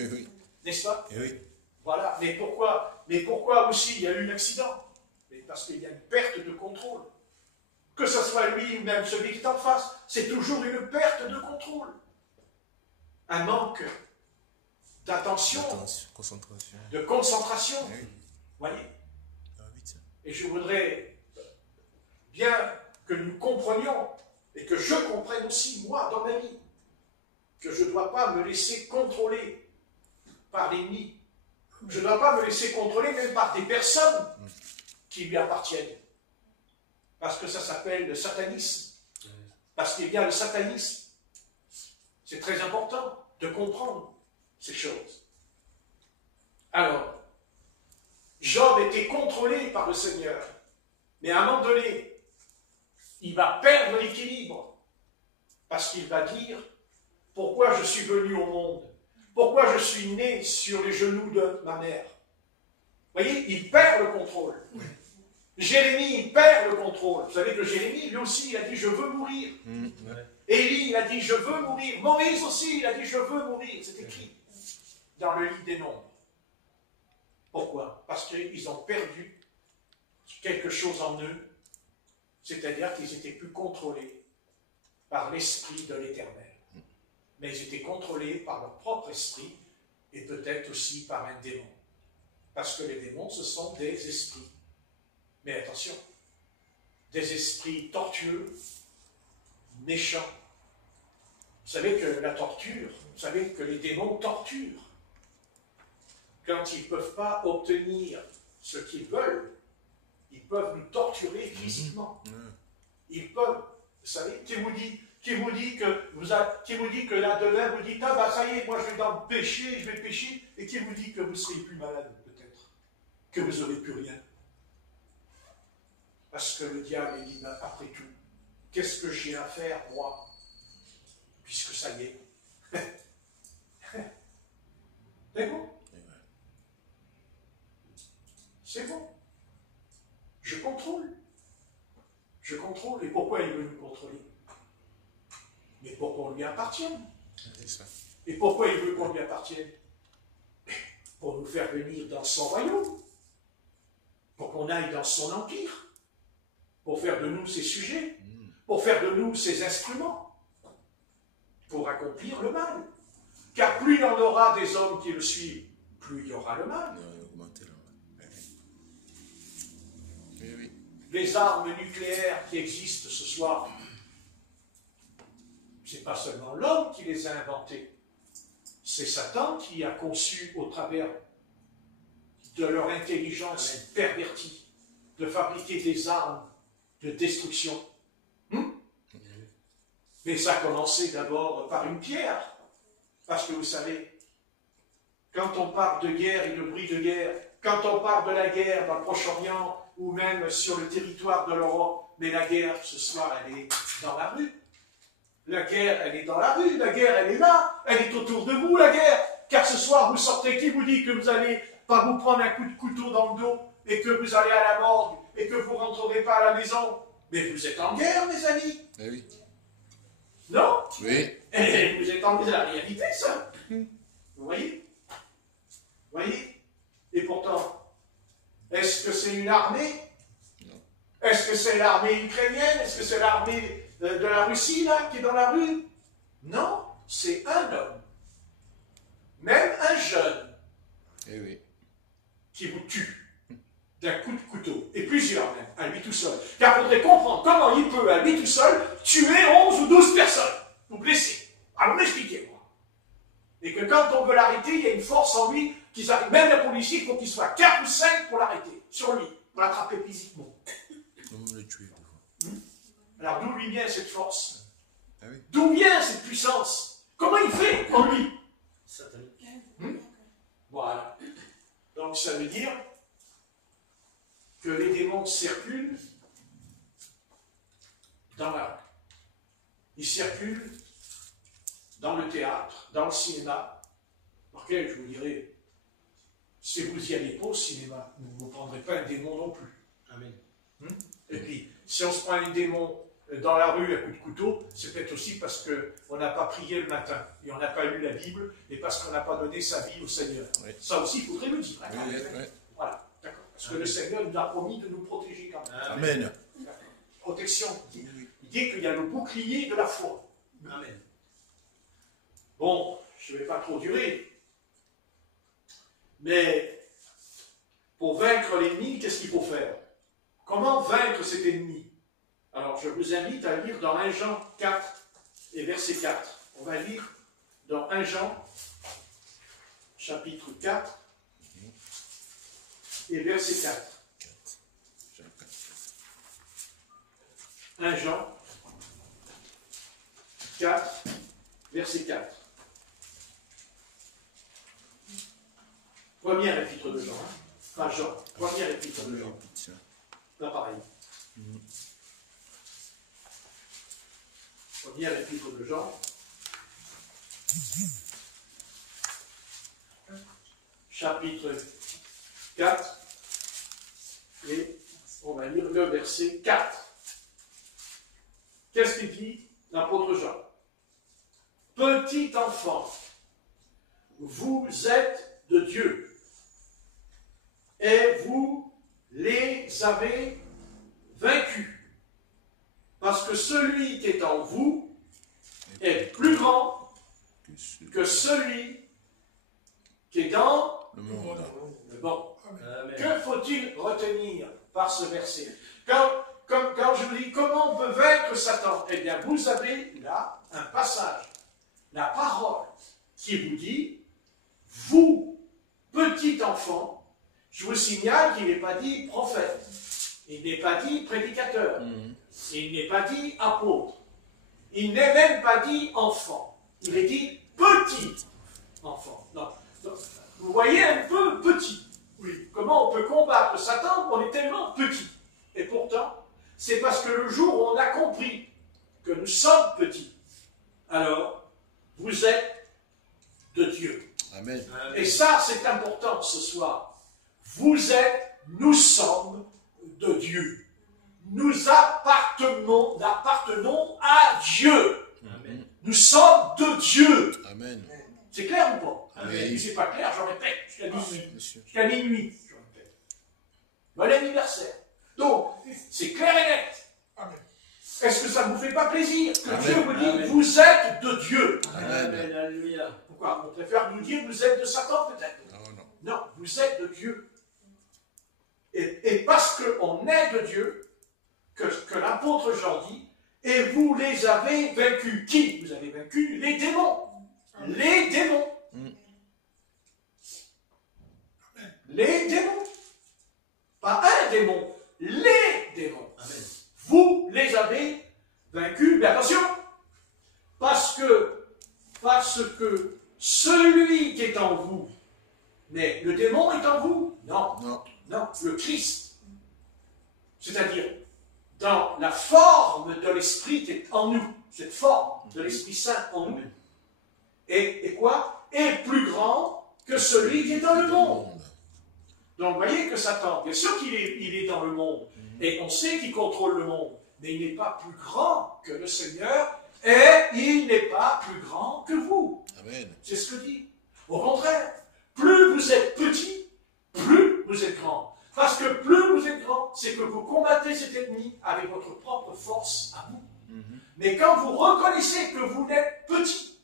N'est-ce pas? Voilà. Mais pourquoi aussi il y a eu un accident? Parce qu'il y a une perte de contrôle. Que ce soit lui ou même celui qui est en face, c'est toujours une perte de contrôle. Un manque d'attention, de concentration. Voyez? Et je voudrais bien que nous comprenions, et que je comprenne aussi, moi, dans ma vie, que je ne dois pas me laisser contrôler par l'ennemi. Je ne dois pas me laisser contrôler même par des personnes qui lui appartiennent. Parce que ça s'appelle le satanisme. Parce qu'il y a le satanisme. C'est très important de comprendre ces choses. Alors, Job était contrôlé par le Seigneur. Mais à un moment donné, il va perdre l'équilibre. Parce qu'il va dire, pourquoi je suis venu au monde? Pourquoi je suis né sur les genoux de ma mère? Vous voyez, il perd le contrôle. Jérémie, il perd le contrôle. Vous savez que Jérémie, lui aussi, il a dit, je veux mourir. Élie, il a dit, je veux mourir. Moïse aussi, il a dit, je veux mourir. C'est écrit dans le livre des Nombres. Pourquoi? Parce qu'ils ont perdu quelque chose en eux, c'est-à-dire qu'ils n'étaient plus contrôlés par l'esprit de l'Éternel. Mais ils étaient contrôlés par leur propre esprit et peut-être aussi par un démon. Parce que les démons, ce sont des esprits. Mais attention, des esprits tortueux, méchants. Vous savez que la torture, vous savez que les démons torturent. Quand ils ne peuvent pas obtenir ce qu'ils veulent, ils peuvent nous torturer physiquement. Ils peuvent, vous savez, qui vous dit que là demain vous dites, ah bah ça y est, moi je vais dans le péché, je vais pécher, et qui vous dit que vous ne serez plus malade peut-être, que vous n'aurez plus rien. Parce que le diable dit, ben, après tout, qu'est-ce que j'ai à faire moi, puisque ça y est. C'est bon. C'est bon. Je contrôle. Je contrôle. Et pourquoi il veut nous contrôler? Mais pour qu'on lui appartienne. Et pourquoi il veut qu'on lui appartienne? Pour nous faire venir dans son royaume. Pour qu'on aille dans son empire. Pour faire de nous ses sujets. Pour faire de nous ses instruments. Pour accomplir le mal. Car plus il y en aura des hommes qui le suivent, plus il y aura le mal. Les armes nucléaires qui existent ce soir, ce n'est pas seulement l'homme qui les a inventées, c'est Satan qui a conçu au travers de leur intelligence pervertie de fabriquer des armes de destruction. Mais ça a commencé d'abord par une pierre. Parce que vous savez, quand on parle de guerre et de bruit de guerre, quand on parle de la guerre dans le Proche-Orient ou même sur le territoire de l'Europe, mais la guerre, ce soir, elle est dans la rue. La guerre, elle est dans la rue. La guerre, elle est là. Elle est autour de vous, la guerre. Car ce soir, vous sortez, qui vous dit que vous n'allez pas vous prendre un coup de couteau dans le dos et que vous allez à la morgue et que vous ne rentrerez pas à la maison? Mais vous êtes en guerre, mes amis. Eh oui. Non? Oui. Et vous êtes en guerre, c'est la réalité, ça. Vous voyez? Vous voyez? Et pourtant, est-ce que c'est une armée? Non. Est-ce que c'est l'armée ukrainienne? Est-ce que c'est l'armée de la Russie, là, qui est dans la rue? Non, c'est un homme, même un jeune, Eh oui. qui vous tue d'un coup de couteau, et plusieurs même, à lui tout seul. Car il faudrait comprendre comment il peut, à lui tout seul, tuer 11 ou 12 personnes, ou blesser. Alors m'expliquez-moi. Et que quand on veut l'arrêter, il y a une force en lui qui arrive. Même les policiers, il faut qu'il soit 4 ou 5 pour l'arrêter, sur lui, pour l'attraper physiquement. On va le tuer. Alors d'où lui vient cette force? Ah oui. D'où vient cette puissance? Comment il fait en lui? Satanique. Voilà. Donc ça veut dire que les démons circulent dans la rue. Ils circulent dans le théâtre, dans le cinéma. Par quel, je vous dirais, si vous n'y allez pas au cinéma, vous ne prendrez pas un démon non plus. Amen. Et puis, si on se prend un démon dans la rue à coup de couteau, c'est peut-être aussi parce qu'on n'a pas prié le matin, et on n'a pas lu la Bible, et parce qu'on n'a pas donné sa vie au Seigneur. Oui. Ça aussi, il faudrait le dire. Hein, Oui, oui. Voilà, d'accord. Parce que le Seigneur nous a promis de nous protéger quand même. Amen. Protection. Il dit qu'il y a le bouclier de la foi. Amen. Bon, je ne vais pas trop durer. Mais pour vaincre l'ennemi, qu'est-ce qu'il faut faire? Comment vaincre cet ennemi? Alors, je vous invite à lire dans 1 Jean 4 et verset 4. On va lire dans 1 Jean, chapitre 4 et verset 4. 1 Jean 4, verset 4. Première épître de Jean. Hein? Enfin, Jean. Première épître de Jean. Pas pareil. Première épître de Jean. Chapitre 4. Et on va lire le verset 4. Qu'est-ce qu'il dit l'apôtre Jean? Petit enfant, vous êtes de Dieu, et vous les avez vaincus, parce que celui qui est en vous est plus grand que celui qui est dans le monde. le monde. Amen. Que faut-il retenir par ce verset? Quand je vous dis comment on peut vaincre Satan, eh bien vous avez là un passage, la parole qui vous dit, vous, petit enfant, je vous signale qu'il n'est pas dit prophète, il n'est pas dit prédicateur, il n'est pas dit apôtre, il n'est même pas dit enfant, il est dit petit enfant. Non. Donc, vous voyez un peu petit. Oui. Comment on peut combattre Satan? On est tellement petit. Et pourtant, c'est parce que le jour où on a compris que nous sommes petits, alors vous êtes de Dieu. Amen. Et ça, c'est important ce soir. Vous êtes, nous sommes de Dieu. Nous appartenons à Dieu. Amen. Nous sommes de Dieu. Amen. C'est clair ou pas? Amen. Si c'est pas clair, je répète, jusqu'à minuit. Monsieur. Jusqu'à minuit, je répète. Bon anniversaire. Donc, c'est clair et net. Amen. Est-ce que ça ne vous fait pas plaisir que Amen. Dieu vous dit, Amen. vous êtes de Dieu? Amen. Amen. Alléluia. Pourquoi? On préfère nous dire, vous êtes de Satan peut-être? Non, non. Non, vous êtes de Dieu. Et parce qu'on est de Dieu, que l'apôtre Jean dit, et vous les avez vaincus. Qui vous avez vaincu? Les démons. Les démons. Les démons. Pas un démon, les démons. Amen. Vous en vous? Non. Non. Non, le Christ. C'est-à-dire, dans la forme de l'Esprit qui est en nous, cette forme de l'Esprit Saint en nous, et quoi? Est plus grand que celui qui est dans le monde. Donc, vous voyez que Satan, bien sûr qu'il est dans le monde, et on sait qu'il contrôle le monde, mais il n'est pas plus grand que le Seigneur, et il n'est pas plus grand que vous. Amen. C'est ce que dit. Au contraire, plus vous êtes petit, plus vous êtes grand. Parce que plus vous êtes grand, c'est que vous combattez cet ennemi avec votre propre force à vous. Mais quand vous reconnaissez que vous êtes petit,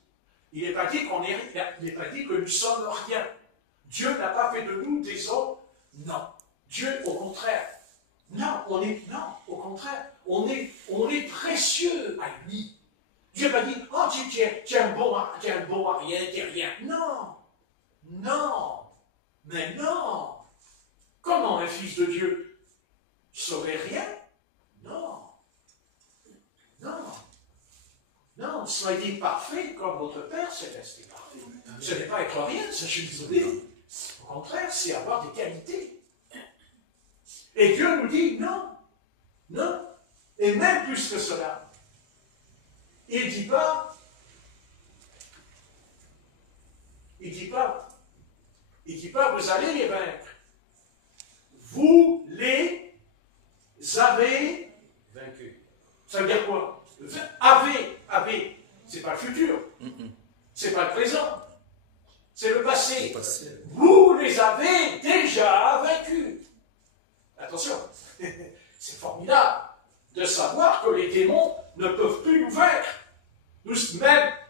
il n'est pas dit qu'on est rien, il n'est pas dit que nous sommes rien. Dieu n'a pas fait de nous des hommes. Non. Dieu, au contraire. Non, au contraire. On est précieux à lui. Dieu n'a pas dit, oh, tu es un bon à rien, tu es rien. Non. Non. Mais non. Comment un fils de Dieu serait rien? Non. Non. Non, soyez parfaits comme votre Père Céleste est parfait. Ce n'est pas être rien, ça je suis désolé. Au contraire, c'est avoir des qualités. Et Dieu nous dit non, non. Et même plus que cela, il ne dit pas, vous allez les vaincre. Vous les avez vaincus. Ça veut dire quoi? Avez, c'est pas le futur, c'est pas le présent, c'est le passé. Vous les avez déjà vaincus. Attention, c'est formidable de savoir que les démons ne peuvent plus nous vaincre.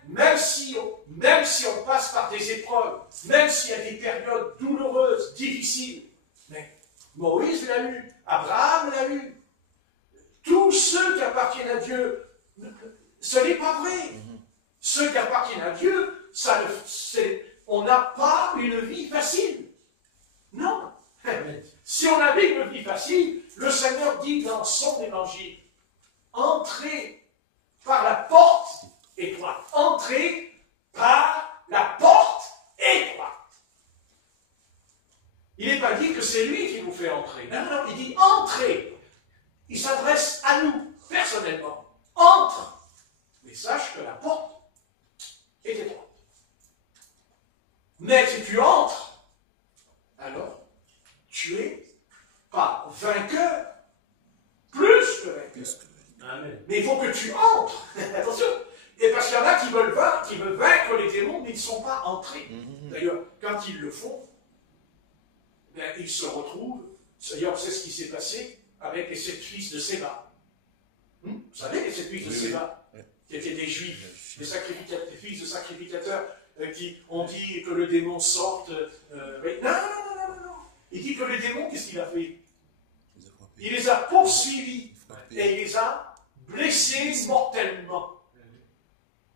Même si on passe par des épreuves, même s'il y a des périodes douloureuses, difficiles, mais Moïse l'a eu, Abraham l'a eu, tous ceux qui appartiennent à Dieu, ce n'est pas vrai. Ceux qui appartiennent à Dieu, on n'a pas une vie facile. Non. Si on avait une vie facile, le Seigneur dit dans son évangile, entrez par la porte étroite. Entrez par la porte étroite. Il n'est pas dit que c'est lui qui vous fait entrer. Non, non, il dit entrez. Il s'adresse à nous, personnellement. Entre. Mais sache que la porte est étroite. Mais si tu entres, alors tu es pas vainqueur, plus que vainqueur. Amen. Mais il faut que tu entres. Attention. Et parce qu'il y en a qui veulent vaincre les démons, mais ils ne sont pas entrés. D'ailleurs, quand ils le font, ben, ils se retrouvent. D'ailleurs, c'est ce qui s'est passé avec les 7 fils de Séba. Vous savez, les 7 fils de Séba, qui étaient des juifs, des fils de sacrificateurs, qui ont dit que le démon sorte. Non. Il dit que le démon, qu'est-ce qu'il a fait? Il les a poursuivis et il les a blessés mortellement.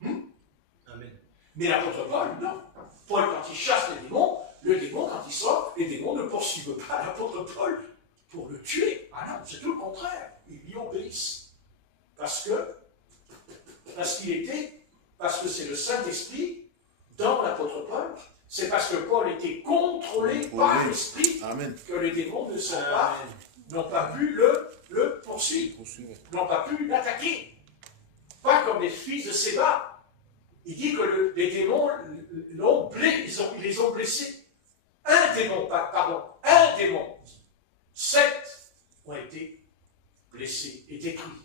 Amen. Mais l'apôtre Paul, non. Paul, quand il chasse les démons, le démon, quand il sort, les démons ne poursuivent pas l'apôtre Paul pour le tuer. Ah non, c'est tout le contraire. Ils lui obéissent. Parce que c'est le Saint-Esprit dans l'apôtre Paul. C'est parce que Paul était contrôlé par l'Esprit que les démons n'ont pas pu le poursuivre, n'ont pas pu l'attaquer. Pas comme les fils de Séba. Il dit que les démons ils les ont blessés. Un démon. 7 ont été blessés et détruits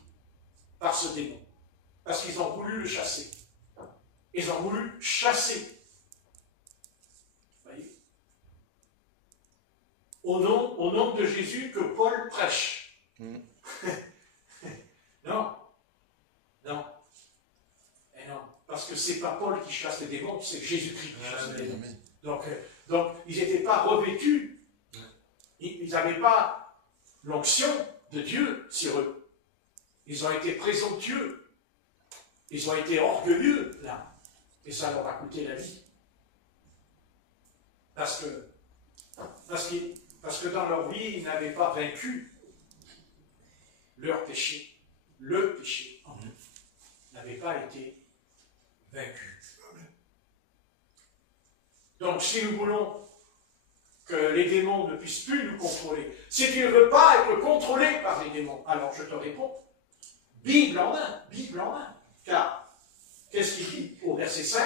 par ce démon. Parce qu'ils ont voulu le chasser. Ils ont voulu chasser. Vous voyez? Au nom de Jésus que Paul prêche. Non. Et non. Parce que c'est pas Paul qui chasse les démons, c'est Jésus-Christ qui chasse les démons. Donc, ils n'étaient pas revêtus. Ils n'avaient pas l'onction de Dieu sur eux. Ils ont été présomptueux. Ils ont été orgueilleux, là. Et ça leur a coûté la vie. Parce que dans leur vie, ils n'avaient pas vaincu leur péché. Le péché en eux n'avait pas été vaincu. Donc, si nous voulons que les démons ne puissent plus nous contrôler. Si tu ne veux pas être contrôlé par les démons, alors je te réponds, Bible en main, Bible en main. Car, qu'est-ce qu'il dit au verset 5?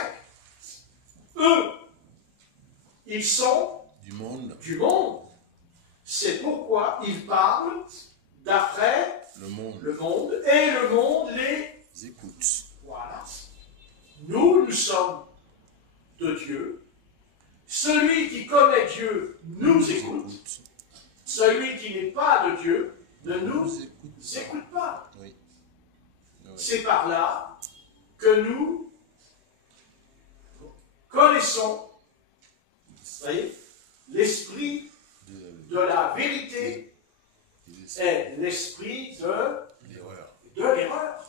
Eux, ils sont Du monde. du monde. C'est pourquoi ils parlent d'après Le monde. le monde, et le monde les Écoute. voilà. Nous sommes de Dieu. Celui qui connaît Dieu nous écoute. Celui qui n'est pas de Dieu ne nous écoute pas. Oui. Oui. C'est par là que nous connaissons, vous voyez, l'esprit de la vérité est l'esprit de l'erreur.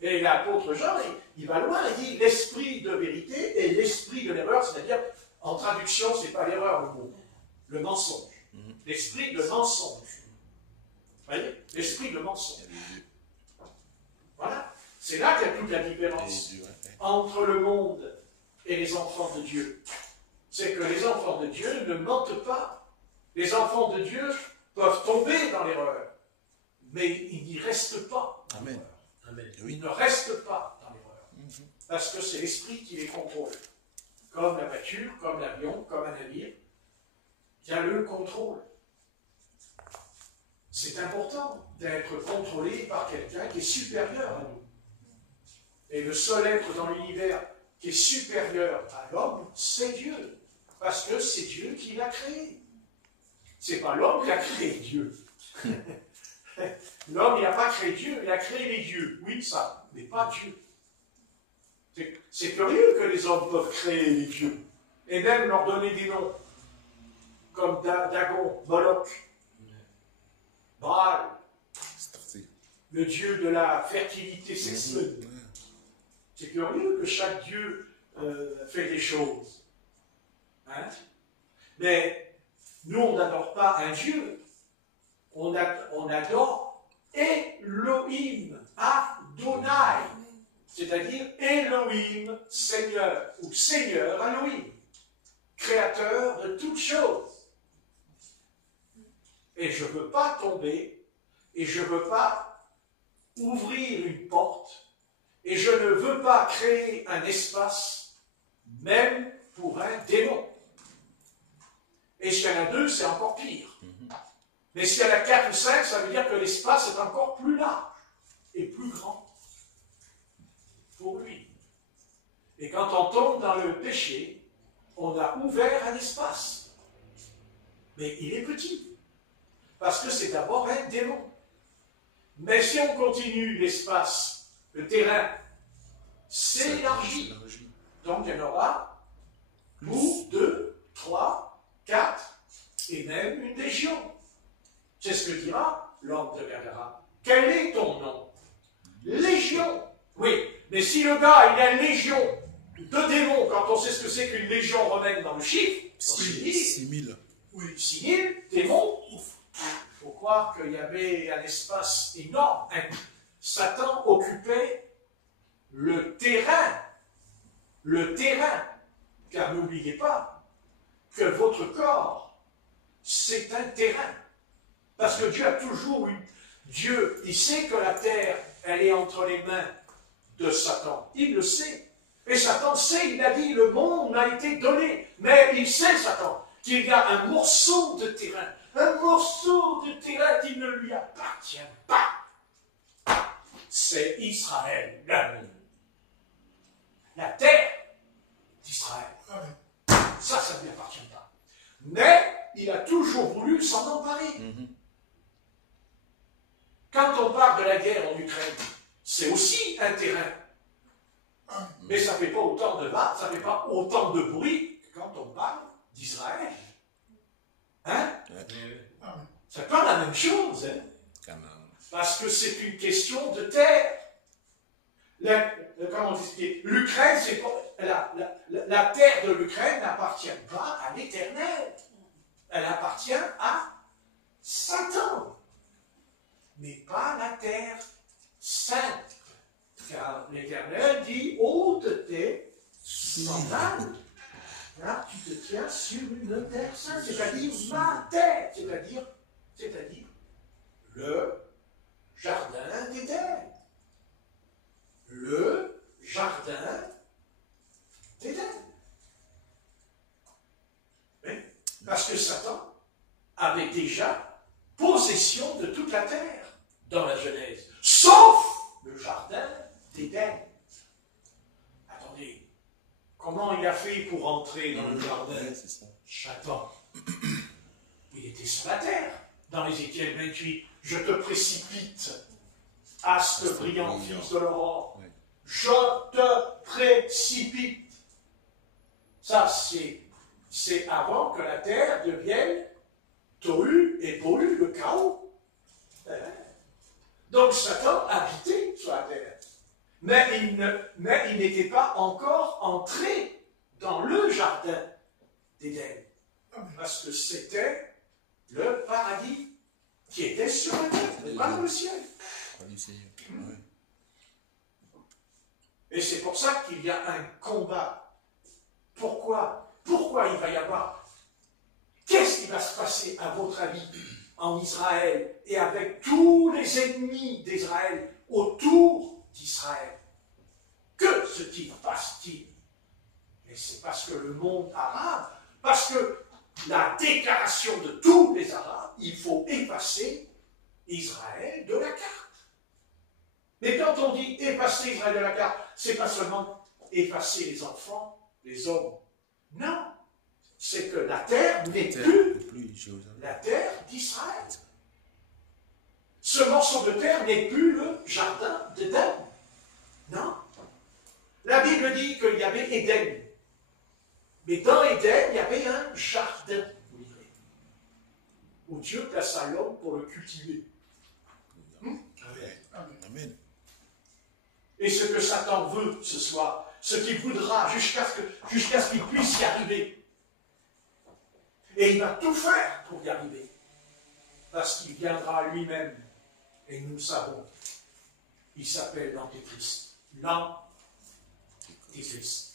Et l'apôtre Jean, il va loin, il dit l'esprit de vérité et l'esprit de l'erreur, c'est-à-dire, en traduction, c'est pas l'erreur le mot, le mensonge. L'esprit de mensonge. Vous voyez, l'esprit de mensonge. Voilà. C'est là qu'il y a toute la différence entre le monde et les enfants de Dieu. C'est que les enfants de Dieu ne mentent pas. Les enfants de Dieu peuvent tomber dans l'erreur, mais ils n'y restent pas. Amen. Amen. Ils ne restent pas dans l'erreur, parce que c'est l'esprit qui les contrôle. Comme la voiture, comme l'avion, comme un navire, il y a le contrôle. C'est important d'être contrôlé par quelqu'un qui est supérieur à nous. Et le seul être dans l'univers qui est supérieur à l'homme, c'est Dieu. Parce que c'est Dieu qui l'a créé. C'est pas l'homme qui a créé Dieu. L'homme, il n'a pas créé Dieu, il a créé les dieux. Oui, ça, mais pas Dieu. C'est curieux que les hommes peuvent créer les dieux. Et même leur donner des noms. Comme Dagon, Moloch, Baal, le dieu de la fertilité sexuelle. C'est curieux que chaque dieu fait des choses. Hein? Mais nous, on n'adore pas un dieu. On adore Elohim, Adonai. C'est-à-dire Elohim, Seigneur, ou Seigneur Elohim, créateur de toutes choses. Et je ne veux pas tomber, et je ne veux pas ouvrir une porte, et je ne veux pas créer un espace, même pour un démon. Et s'il y en a deux, c'est encore pire. Mais s'il y en a 4 ou 5, ça veut dire que l'espace est encore plus large et plus grand pour lui. Et quand on tombe dans le péché, on a ouvert un espace. Mais il est petit. Parce que c'est d'abord un démon. Mais si on continue l'espace, le terrain s'élargit. Donc il y en aura pour 2, 3, 4 et même une légion. C'est ce que dira l'homme de Gadara. Quel est ton nom? Légion. Oui, mais si le gars, il a une légion de démons, quand on sait ce que c'est qu'une légion romaine dans le chiffre, 6000. Oui, 6000 démons. Il faut croire qu'il y avait un espace énorme. Satan occupait le terrain. Le terrain. Car n'oubliez pas que votre corps, c'est un terrain. Parce que Dieu a toujours eu. Dieu, il sait que la terre, elle est entre les mains de Satan. Il le sait. Et Satan sait, il a dit, le monde m'a été donné. Mais il sait, Satan, qu'il y a un morceau de terrain. Un morceau de terrain qui ne lui appartient pas. C'est Israël. La terre d'Israël. Ça ne lui appartient pas. Mais il a toujours voulu s'en emparer. Quand on parle de la guerre en Ukraine, c'est aussi un terrain. Mais ça ne fait pas autant de mal, ça ne fait pas autant de bruit que quand on parle d'Israël. Hein? C'est pas la même chose. Hein? Parce que c'est une question de terre. Comment on dit? L'Ukraine, c'est pas, la terre de l'Ukraine n'appartient pas à l'Éternel. Elle appartient à Satan. Mais pas la terre sainte. Car l'Éternel dit, ôte tes sandales. car tu te tiens sur une terre sainte, c'est-à-dire ma terre, c'est-à-dire le jardin d'Éden. Le jardin d'Éden. Oui, parce que Satan avait déjà possession de toute la terre dans la Genèse, sauf le jardin d'Éden. Attendez, comment il a fait pour entrer dans le jardin? C'est ça. Satan. Il était sur la terre. Dans Ézéchiel 28, je te précipite, astre brillant, fils de l'aurore. Oui. Je te précipite. Ça, c'est avant que la terre devienne tohu et bohu, le chaos. Donc Satan habitait sur la terre. Mais il n'était pas encore entré dans le jardin d'Éden. Parce que c'était le paradis qui était sur la terre, pas dans le ciel. Ouais. Et c'est pour ça qu'il y a un combat. Pourquoi il va y avoir? Qu'est-ce qui va se passer, à votre avis, en Israël et avec tous les ennemis d'Israël autour d'Israël? Que se passe-t-il? Et c'est parce que le monde arabe, parce que la déclaration de tous les Arabes, il faut effacer Israël de la carte. Mais quand on dit effacer Israël de la carte, c'est pas seulement effacer les enfants, les hommes. Non, c'est que la terre n'est plus la terre d'Israël. Ce morceau de terre n'est plus le jardin d'Éden. Non. La Bible dit qu'il y avait Éden. Mais dans Éden, il y avait un jardin, vous direz, où Dieu plaça l'homme pour le cultiver. Amen. Et ce que Satan veut ce soir, ce qu'il voudra jusqu'à ce qu'il puisse y arriver. Et il va tout faire pour y arriver. Parce qu'il viendra lui-même. Et nous le savons. Il s'appelle l'Antéchrist. L'Antéchrist.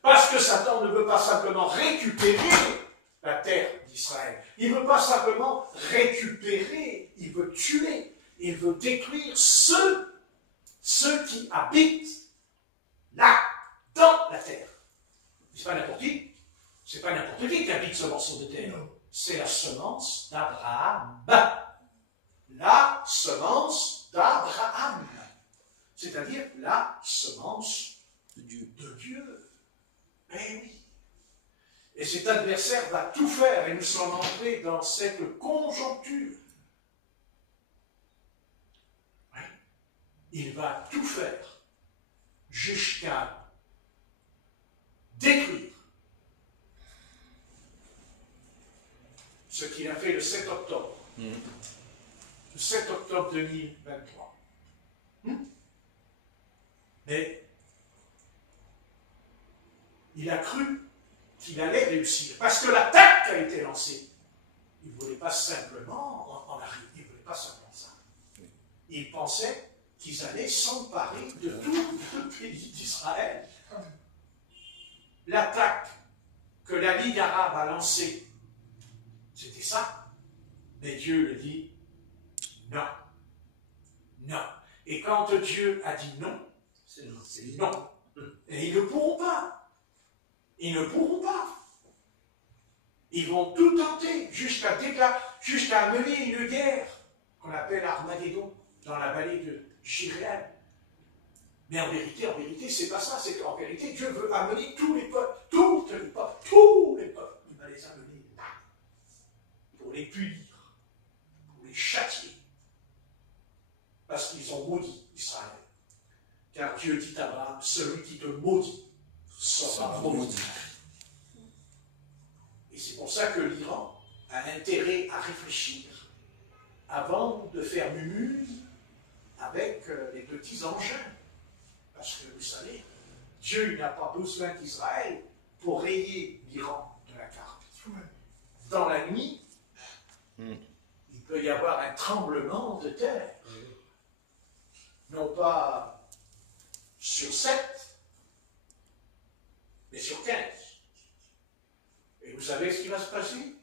Parce que Satan ne veut pas simplement récupérer la terre d'Israël. Il ne veut pas simplement récupérer. Il veut tuer. Il veut détruire ceux qui habitent là, dans la terre. C'est pas n'importe qui. C'est pas n'importe qui habite ce morceau de terre. C'est la semence d'Abraham. La semence d'Abraham. C'est-à-dire la semence de Dieu. Eh oui. Et cet adversaire va tout faire, et nous sommes entrés dans cette conjoncture. Oui. Il va tout faire jusqu'à détruire ce qu'il a fait le 7 octobre. Le 7 octobre 2023. Mais il a cru qu'il allait réussir. Parce que l'attaque a été lancée. Il ne voulait pas simplement en arriver. Il ne voulait pas simplement ça. Il pensait qu'ils allaient s'emparer de tout le pays d'Israël. L'attaque que la Ligue arabe a lancée, c'était ça. Mais Dieu le dit, non. Non. Et quand Dieu a dit non, c'est non. Et ils ne pourront pas. Ils ne pourront pas. Ils vont tout tenter jusqu'à mener une guerre qu'on appelle Armageddon dans la vallée de Giréal. Mais en vérité, c'est pas ça. C'est qu'en vérité, Dieu veut amener tous les peuples. Il va les amener là pour les punir, pour les châtier. Parce qu'ils ont maudit Israël. Car Dieu dit à Abraham, celui qui te maudit sera maudit. Et c'est pour ça que l'Iran a intérêt à réfléchir avant de faire mumuse avec les petits engins. Parce que vous savez, Dieu n'a pas besoin d'Israël pour rayer l'Iran de la carte. Dans la nuit, il peut y avoir un tremblement de terre. Non pas sur 7, mais sur 15. Vous savez ce qui va se passer?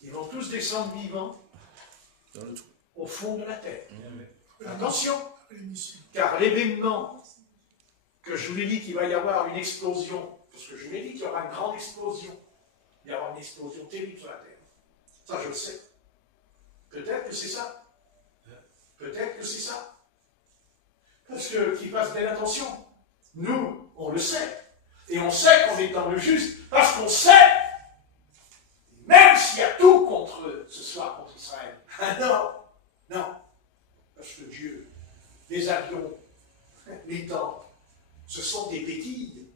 Ils vont tous descendre vivants Dans le trou. au fond de la terre. Amen. Attention, car l'événement que je vous ai dit qu'il va y avoir une explosion, parce que je vous ai dit qu'il y aura une grande explosion, il y aura une explosion terrible sur la terre. Ça, je le sais. Peut-être que c'est ça. Peut-être que c'est ça. Parce que, qu'ils fassent bien attention. Nous, on le sait. Et on sait qu'on est dans le juste, parce qu'on sait, même s'il y a tout contre eux, ce soir contre Israël. Ah non, non. Parce que Dieu, les avions, les temples, ce sont des béquilles.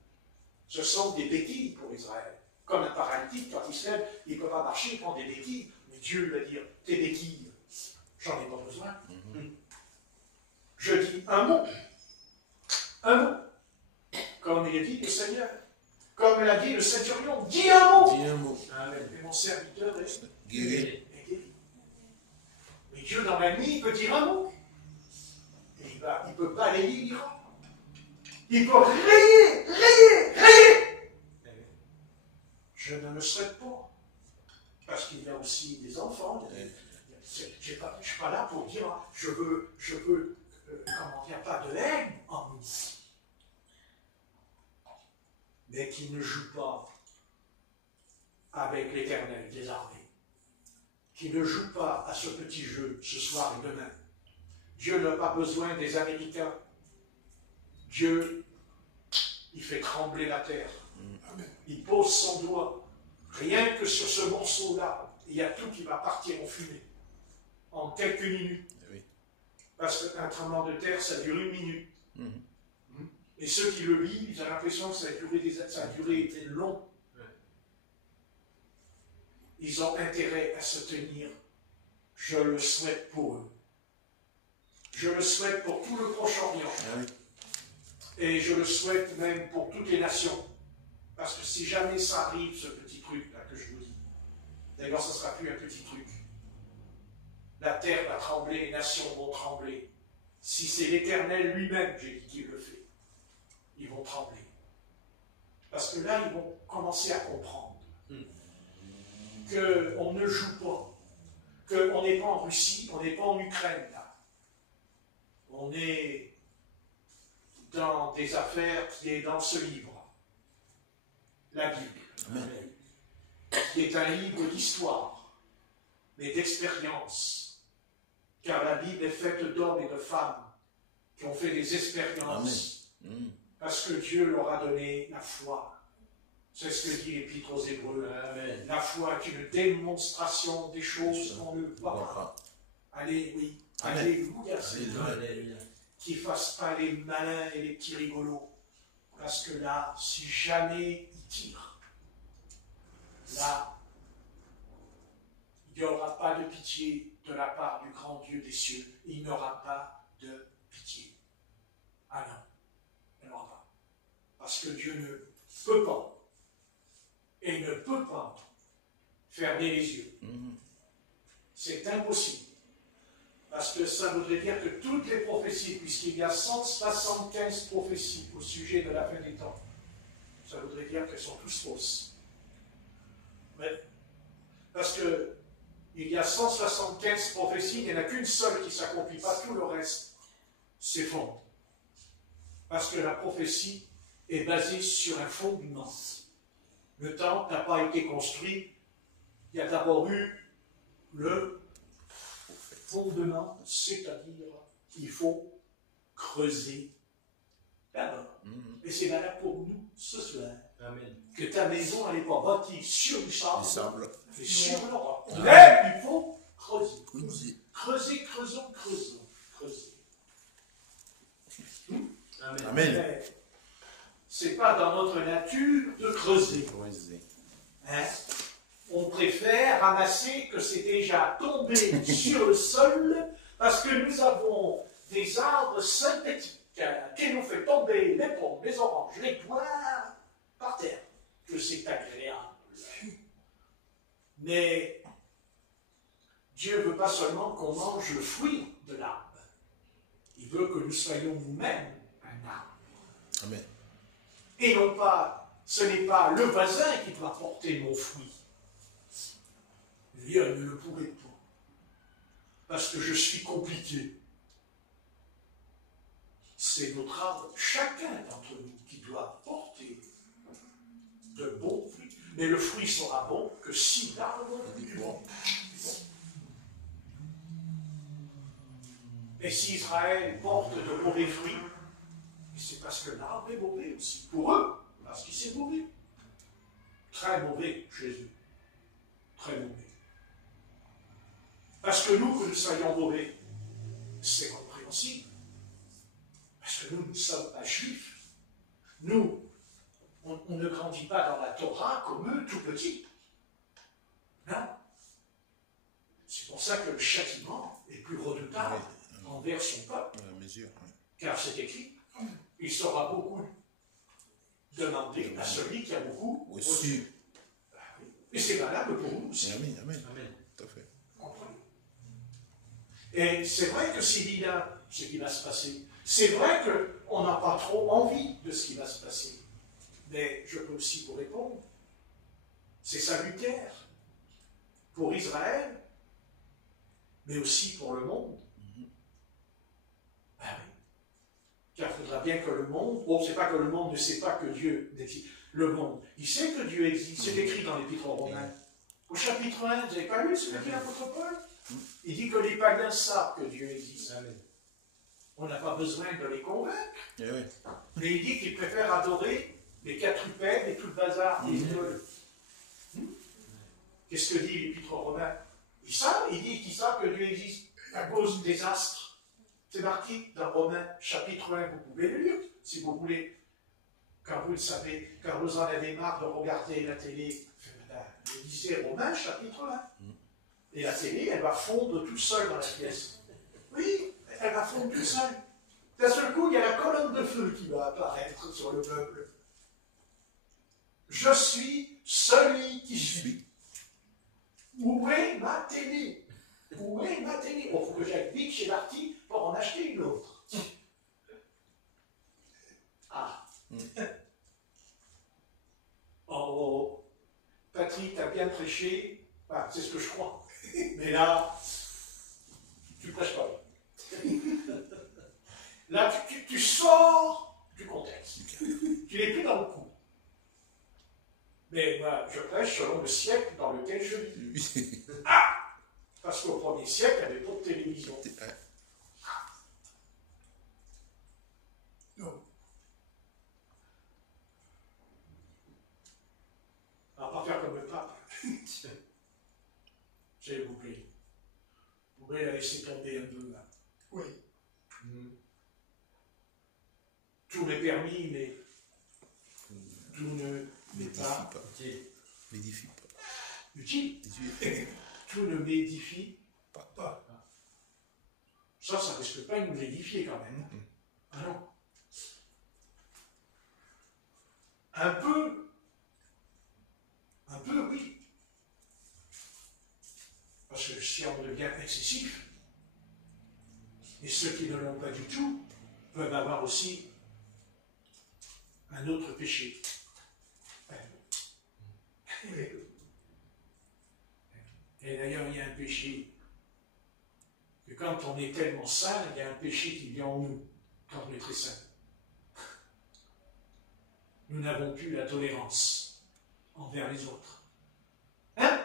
Ce sont des béquilles pour Israël. Comme un paralytique, quand il se lève, il ne peut pas marcher, il prend des béquilles. Mais Dieu va dire, tes béquilles, j'en ai pas besoin. Je dis un mot. Un mot. Comme il a dit le Seigneur. Comme l'a dit le centurion, dis un mot. Dis un mot. Amen. Et mon serviteur est Guéri. est guéri. Mais Dieu, dans la nuit, il peut dire un mot. Et il ne peut pas balayer l'Iran. Il peut rayer. Je ne le souhaite pas. Parce qu'il y a aussi des enfants. Je ne suis pas là pour dire, je veux comment dire, pas de haine en nous. Mais qu'il ne joue pas avec l'Éternel des armées. Qu'il ne joue pas à ce petit jeu ce soir et demain. Dieu n'a pas besoin des Américains. Dieu, il fait trembler la terre. Il pose son doigt. Rien que sur ce morceau-là, il y a tout qui va partir en fumée. En quelques minutes. Oui. Parce qu'un tremblement de terre, ça dure 1 minute. Et ceux qui le vivent, ils ont l'impression que ça a duré long. Ils ont intérêt à se tenir. Je le souhaite pour eux. Je le souhaite pour tout le Proche-Orient. Et je le souhaite même pour toutes les nations. Parce que si jamais ça arrive, ce petit truc-là que je vous dis, d'ailleurs, ce ne sera plus un petit truc. La terre va trembler, les nations vont trembler. Si c'est l'Éternel lui-même, j'ai dit qu'il le fait, ils vont trembler. Parce que là, ils vont commencer à comprendre qu'on ne joue pas, qu'on n'est pas en Russie, on n'est pas en Ukraine, là. On est dans des affaires qui est dans ce livre, la Bible, qui est un livre d'histoire, mais d'expérience, car la Bible est faite d'hommes et de femmes qui ont fait des expériences, parce que Dieu leur a donné la foi. C'est ce que dit l'Épître aux Hébreux. Amen. La foi est une démonstration des choses qu'on ne voit pas. Allez, oui. Alléluia. Alléluia. Qu'ils ne fassent pas les malins et les petits rigolos. Parce que là, si jamais ils tirent, là, il n'y aura pas de pitié de la part du grand Dieu des cieux. Il n'y aura pas de pitié. Ah non, il n'y en aura pas. Parce que Dieu ne peut pas, et ne peut pas, fermer les yeux. C'est impossible. Parce que ça voudrait dire que toutes les prophéties, puisqu'il y a 175 prophéties au sujet de la fin des temps, ça voudrait dire qu'elles sont toutes fausses. Mais, parce que il y a 175 prophéties, il n'y en a qu'une seule qui ne s'accomplit pas, tout le reste s'effondre. Parce que la prophétie est basée sur un fondement. Le temple n'a pas été construit, il y a d'abord eu le fondement, c'est-à-dire qu'il faut creuser d'abord. Et c'est valable pour nous ce soir. Amen. Que ta maison n'est pas bâtie sur du sable, mais sur le roc. Amen. Mais il faut creuser. Creuser. Creusons. Amen. Amen. Mais c'est pas dans notre nature de creuser. Hein? On préfère ramasser que c'est déjà tombé sur le sol, parce que nous avons des arbres synthétiques qui nous fait tomber les pommes, les oranges, les poires par terre. Que c'est agréable. Mais Dieu ne veut pas seulement qu'on mange le fruit de l'arbre. Il veut que nous soyons nous-mêmes un arbre. Amen. Et non pas ce n'est pas le voisin qui doit porter mon fruit. Lui, elle ne le pourrait pas. Parce que je suis compliqué. C'est notre arbre, chacun d'entre nous, qui doit porter de bons fruits. Mais le fruit sera bon que si l'arbre est bon. Et si Israël porte de mauvais fruits, c'est parce que l'arbre est mauvais aussi. Pour eux, parce qu'il c'est mauvais. Très mauvais chez eux. Très mauvais. Parce que nous, que nous soyons mauvais, c'est compréhensible. Parce que nous sommes pas juifs. Nous, on ne grandit pas dans la Torah comme eux, tout petits. Non. C'est pour ça que le châtiment est plus redoutable envers son peuple. Car c'est écrit, il sera beaucoup demandé à celui qui a beaucoup reçu. Et c'est valable pour nous aussi. Amen, amen. Amen. Tout à fait. Comprenez. Et c'est vrai que c'est divin ce qui va se passer. C'est vrai qu'on n'a pas trop envie de ce qui va se passer. Mais je peux aussi vous répondre. C'est salutaire pour Israël, mais aussi pour le monde. Ah oui. Car il faudra bien que le monde, c'est pas que le monde ne sait pas que Dieu existe. Le monde, il sait que Dieu existe. C'est écrit dans l'Épître aux Romains. Au chapitre 1, vous n'avez pas lu ce que dit l'apôtre Paul? Il dit que les païens savent que Dieu existe. Amen. On n'a pas besoin de les convaincre. Mais il dit qu'il préfère adorer les quadrupèdes et tout le bazar des idoles. Qu'est-ce que dit l'Épître aux Romains? Ils savent, il dit qu'ils savent que Dieu existe à cause des astres. C'est marqué dans Romains chapitre 1, vous pouvez le lire, si vous voulez. Quand vous le savez, quand vous en avez marre de regarder la télé, lisez Romains chapitre 1. Et la télé, elle va fondre toute seule dans la pièce. Oui, elle va fondre toute seule. D'un seul coup, il y a la colonne de feu qui va apparaître sur le meuble. Je suis celui qui suis. Où est ma télé? Où est ma télé? Il faut que j'aille vite chez Darty pour en acheter une autre. Ah. Oh, Patrick, t'as bien prêché. Ah, c'est ce que je crois. Mais là, tu ne prêches pas. Là, tu sors du contexte. Tu n'es plus dans le coup. Mais moi, je prêche selon le siècle dans lequel je vis. Ah! Parce qu'au 1er siècle, il n'y avait pas de télévision. Non. On ne va pas faire comme le pape. J'ai oublié. Vous pouvez la laisser tomber un peu là. Oui. Tout m'est permis, mais tout ne m'est pas M'édifie pas. utile. Tout ne m'édifie pas. Ça risque pas de nous édifier quand même. Ah non. Un peu, oui. Parce que si on devient excessif, et ceux qui ne l'ont pas du tout peuvent avoir aussi un autre péché. Et d'ailleurs, il y a un péché que quand on est tellement sain, il y a un péché qui vient en nous quand on est très sain. Nous n'avons plus la tolérance envers les autres. Hein?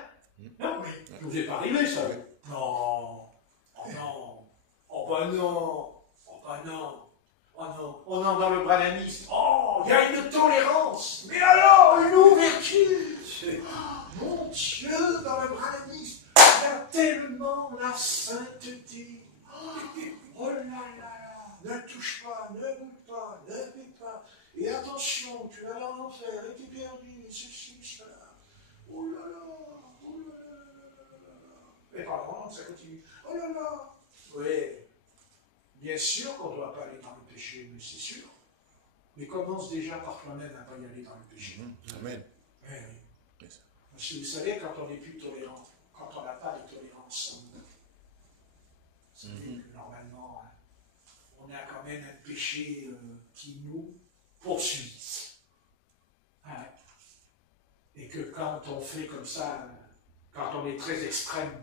Non, mais ça ne vous est pas arrivé, ça? Non. Oh non. Oh ben non. Oh ben non. Oh non. Oh non, dans le brananisme. Oh, il y a une tolérance. Mais alors, une ouverture. Oh, mon Dieu, dans le brananisme, il y a tellement la sainteté. Oh là là, ne touche pas, ne goûte pas, ne fais pas. Et attention, tu vas aller en enfer, et t'es perdu, et ceci, cela. Oh là là, oh là là, là là. Et pardon, ça continue. Oh là là. Oui, bien sûr qu'on ne doit pas aller dans le péché, mais c'est sûr. Mais commence déjà par toi-même à ne pas y aller dans le péché. Amen. Oui, oui. Parce que vous savez, quand on n'est plus tolérant, quand on n'a pas de tolérance en nous, vous savez que normalement, hein, on a quand même un péché qui nous poursuit. Ouais. que quand on fait comme ça, quand on est très extrême,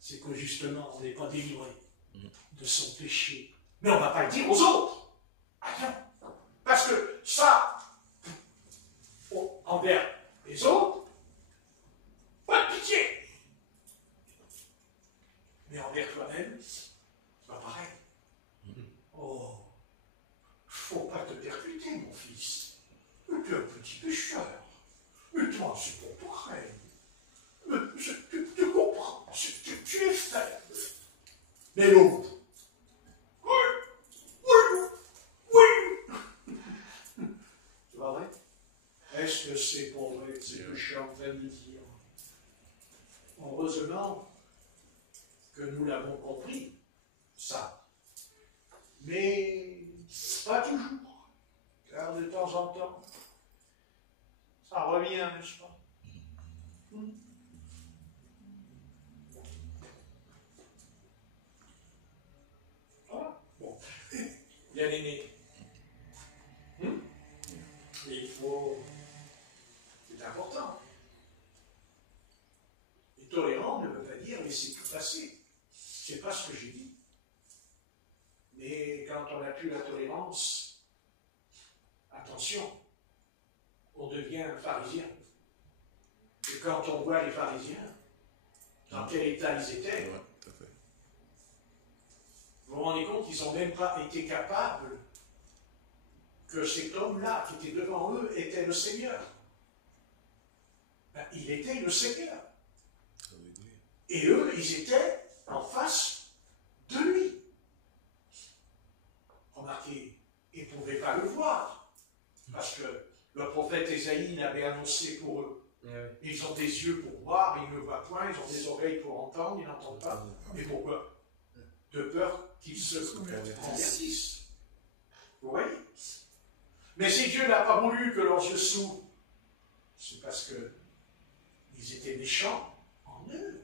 c'est que justement, on n'est pas délivré de son péché. Mais on ne va pas le dire aux autres. Ah non. Parce que ça, envers les autres, pas de pitié. Mais envers toi-même, c'est pas pareil. Oh, faut pas te percuter, mon fils. Tu es un petit pécheur. Mais toi, c'est pas pareil. Tu comprends, tu es faible. Mais l'autre, oui. C'est pas vrai? Est-ce que c'est pas vrai, ce que je suis en train de dire? Heureusement que nous l'avons compris, ça. Mais pas toujours. Car de temps en temps, ça revient, n'est-ce pas? Voilà. Bon. Bien aimé. Et il faut... C'est important. Et tolérant ne veut pas dire laisser tout passer. C'est pas ce que j'ai dit. Mais quand on n'a plus la tolérance, attention, on devient un pharisien. Et quand on voit les pharisiens, dans quel état ils étaient, Ouais, tout à fait. vous vous rendez compte qu'ils n'ont même pas été capables que cet homme-là, qui était devant eux, était le Seigneur. Ben, il était le Seigneur. Et eux, ils étaient en face de lui. Remarquez, ils ne pouvaient pas le voir, parce que le prophète Ésaïe l'avait annoncé pour eux. Ils ont des yeux pour voir, ils ne voient point, ils ont des oreilles pour entendre, ils n'entendent pas. Mais pourquoi? De peur qu'ils se convertissent. Vous voyez? Mais si Dieu n'a pas voulu que leurs yeux s'ouvrent, c'est parce qu'ils étaient méchants en eux.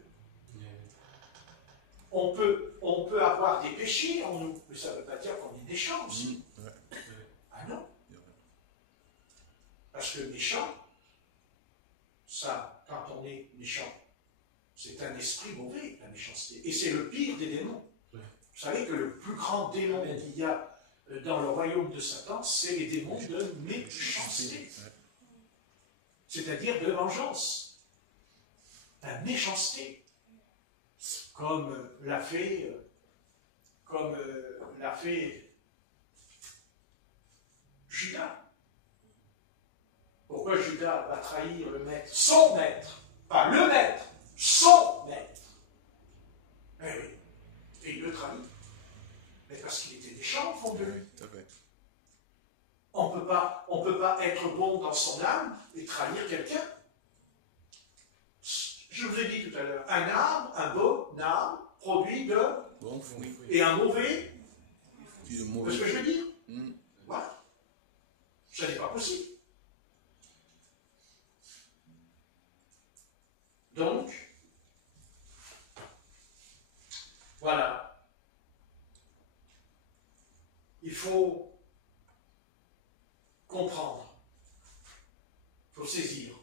On peut avoir des péchés en nous, mais ça ne veut pas dire qu'on est méchant aussi. Ah non. Parce que méchant, ça, quand on est méchant, c'est un esprit mauvais, la méchanceté. Et c'est le pire des démons. Vous savez que le plus grand démon qu'il y a dans le royaume de Satan, c'est les démons de méchanceté. C'est-à-dire de vengeance. La méchanceté. Comme l'a fait Judas. Pourquoi Judas va trahir le maître? Son maître, pas le maître, son maître. Eh oui, et il le trahit. Mais parce qu'il était méchant au fond de lui. On peut pas être bon dans son âme et trahir quelqu'un. Je vous ai dit tout à l'heure, un arbre, un bon arbre, produit de bon fruit. Et un mauvais, C'est c'est ce que je veux dire. Voilà. Ça n'est pas possible. Donc, voilà. Il faut comprendre. Il faut saisir.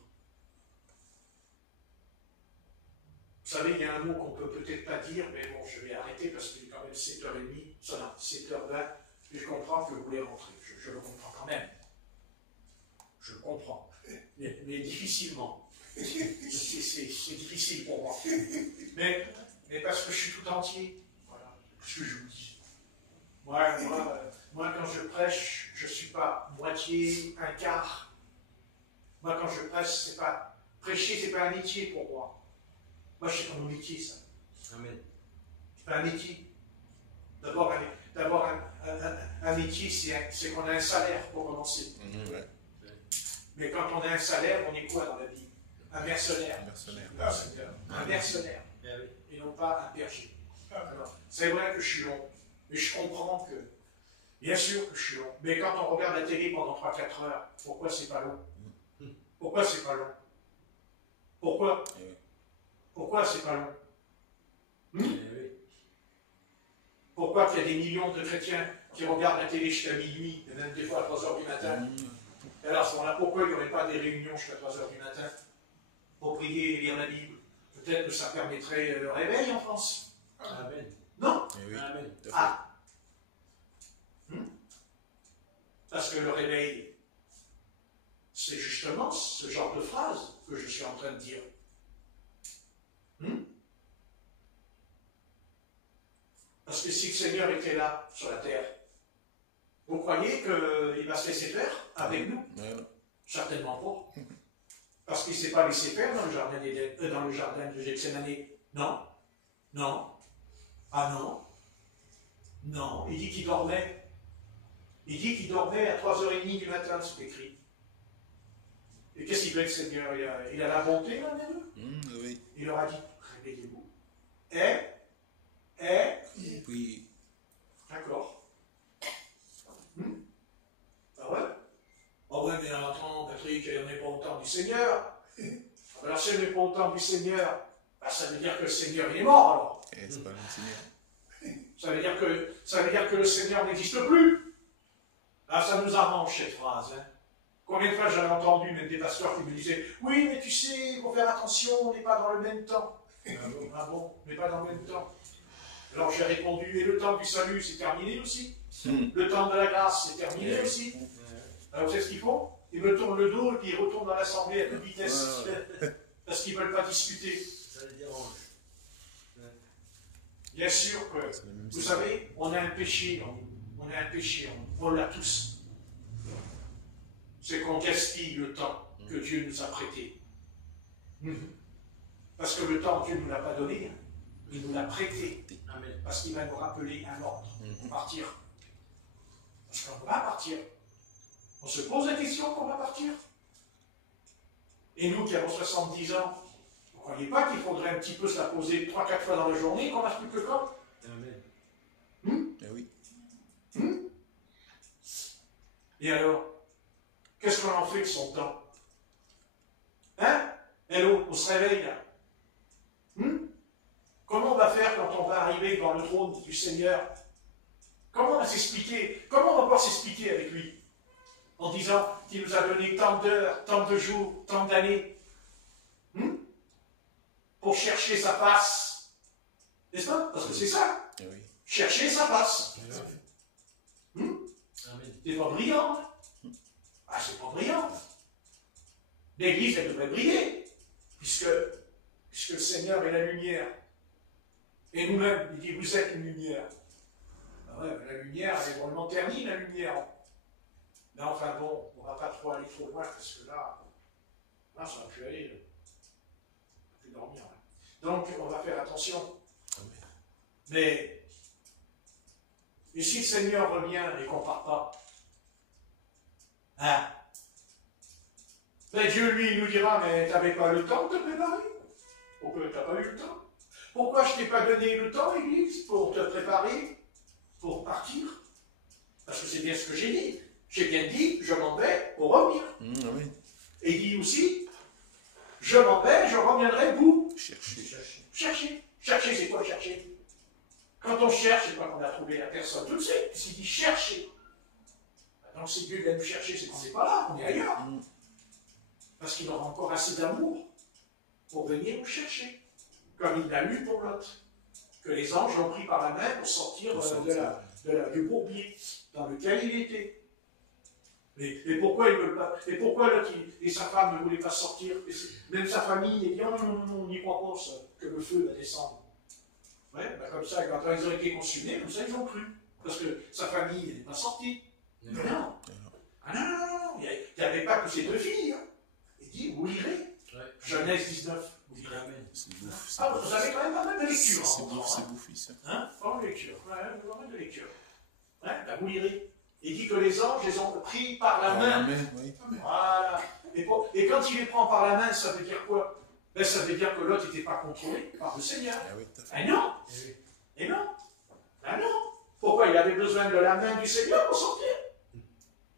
Vous savez, il y a un mot qu'on ne peut peut-être pas dire, mais bon, je vais arrêter parce qu'il est quand même 7h30, ça non, 7h20, et je comprends que vous voulez rentrer. Je le comprends quand même. Je le comprends. Mais difficilement. C'est difficile pour moi. Mais parce que je suis tout entier. Voilà ce que je vous dis. Moi, quand je prêche, je ne suis pas moitié, un quart. Moi, quand je prêche, c'est pas... Prêcher, c'est pas un métier pour moi. Moi, c'est pas mon métier, ça. Amen. C'est pas un métier. D'abord, un métier, c'est qu'on a un salaire pour commencer. Mais quand on a un salaire, on est quoi dans la vie? Un mercenaire. Un mercenaire. Et non pas un berger. C'est vrai que je suis long. Mais je comprends que, bien sûr que je suis long. Mais quand on regarde la télé pendant 3-4 heures, pourquoi c'est pas long? Pourquoi c'est pas long? Pourquoi? Pourquoi c'est pas long? Pourquoi qu'il y a des millions de chrétiens qui regardent la télé jusqu'à minuit, et même des fois à 3 heures du matin? Et alors, à ce moment-là, pourquoi il n'y aurait pas des réunions jusqu'à 3 heures du matin pour prier et lire la Bible? Peut-être que ça permettrait le réveil en France. Amen. Non? Eh oui, Amen. tout à fait. Ah. Parce que le réveil, c'est justement ce genre de phrase que je suis en train de dire. Parce que si le Seigneur était là, sur la terre, vous croyez qu'il va se laisser faire avec nous? Voilà. Certainement pas. Parce qu'il ne s'est pas laissé faire dans le jardin de Gethsémane. Non. Non. Ah non. Non. Il dit qu'il dormait. Il dit qu'il dormait à 3h30 du matin, c'est écrit. Et qu'est-ce qu'il fait le Seigneur? Il a la bonté, là, même. Oui. Il leur a dit, réveillez-vous. Oui. D'accord. Ah ouais? Ah ouais, mais attends, Patrick, on n'est pas au temps du Seigneur. Alors si on n'est pas au temps du Seigneur, bah, ça veut dire que le Seigneur il est mort alors. Et c'est pas le même Seigneur. Ça veut dire que le Seigneur n'existe plus. Là, ça nous arrange cette phrase. Hein. Combien de fois j'avais entendu même des pasteurs qui me disaient, oui, mais tu sais, il faut faire attention, on n'est pas dans le même temps. Ah bon, on n'est pas dans le même temps. Alors j'ai répondu, et le temps du salut, c'est terminé aussi. Le temps de la grâce, c'est terminé aussi. Alors vous savez ce qu'ils font? Ils me tournent le dos et puis ils retournent dans l'assemblée à toute vitesse. Parce qu'ils ne veulent pas discuter. Ça les dérange. Bien sûr que, vous savez, on a un péché en nous. On a un péché en nous. On l'a tous. C'est qu'on gaspille le temps que Dieu nous a prêté. Parce que le temps, Dieu ne nous l'a pas donné. Il nous l'a prêté. Amen. Parce qu'il va nous rappeler un ordre pour partir. Parce qu'on va partir. On se pose la question qu'on va partir. Et nous qui avons 70 ans, vous ne croyez pas qu'il faudrait un petit peu se la poser 3-4 fois dans la journée, qu'on marche plus que quand? Amen. Eh oui. Et alors, qu'est-ce qu'on en fait de son temps? Hein? Hello, on se réveille là. Comment on va faire quand on va arriver devant le trône du Seigneur? Comment on va s'expliquer? Comment on va pouvoir s'expliquer avec lui? En disant qu'il nous a donné tant d'heures, tant de jours, tant d'années pour chercher sa face. N'est-ce pas? Parce que c'est ça. Eh oui. Chercher sa face. Amen. C'est pas brillant. Ah, c'est pas brillant. L'Église, elle devrait briller. Puisque le Seigneur est la lumière. Et nous-mêmes, il dit, vous êtes une lumière. Ah ouais, mais la lumière, elle est vraiment ternie, la lumière. Mais enfin bon, on ne va pas trop aller trop loin, parce que là, ça va plus aller. On va plus dormir. Là. Donc, on va faire attention. Mais, et si le Seigneur revient et qu'on ne part pas, hein? Ben Dieu, lui, il nous dira, mais tu n'avais pas le temps de te préparer? Pourquoi tu n'as pas eu le temps? Pourquoi je ne t'ai pas donné le temps, Église, pour te préparer, pour partir? Parce que c'est bien ce que j'ai dit. J'ai bien dit, je m'en vais pour revenir. Oui. Et il dit aussi, je m'en vais, je reviendrai vous. Chercher. Chercher, c'est quoi chercher? Quand on cherche, c'est pas qu'on a trouvé la personne tout de suite, puisqu'il dit chercher. Donc si Dieu vient nous chercher, c'est qu'on n'est pas là, on est ailleurs. Parce qu'il aura encore assez d'amour pour venir nous chercher. Comme il l'a eu pour Lot. Que les anges l'ont pris par la main pour sortir du bourbier dans lequel il était. Et pourquoi ils ne veulent pas? Et pourquoi Lot et sa femme ne voulaient pas sortir? Même sa famille, il dit non, on n'y croit pas, ça, que le feu va descendre. Ouais, ben comme ça, quand ils ont été consumés, comme ça, ils ont cru. Parce que sa famille n'est pas sortie. Mais non. Ah non. Il n'y avait pas que ces deux filles. Hein. Il dit, vous lirez. Ouais. Genèse 19. Vous lirez. C'est bouffe. Ah, vous avez quand même pas mal de lecture. C'est bouffe, ça. Hein? Pas mal de lecture. Ouais, pas mal de lecture. Ouais, ben vous lirez. Il dit que les anges les ont pris par la main. Oui. Voilà. Et quand il les prend par la main, ça veut dire quoi? Ben, ça veut dire que l'autre n'était pas contrôlé par le Seigneur. Ah non. Et non. Ah non. Pourquoi il avait besoin de la main du Seigneur pour sortir?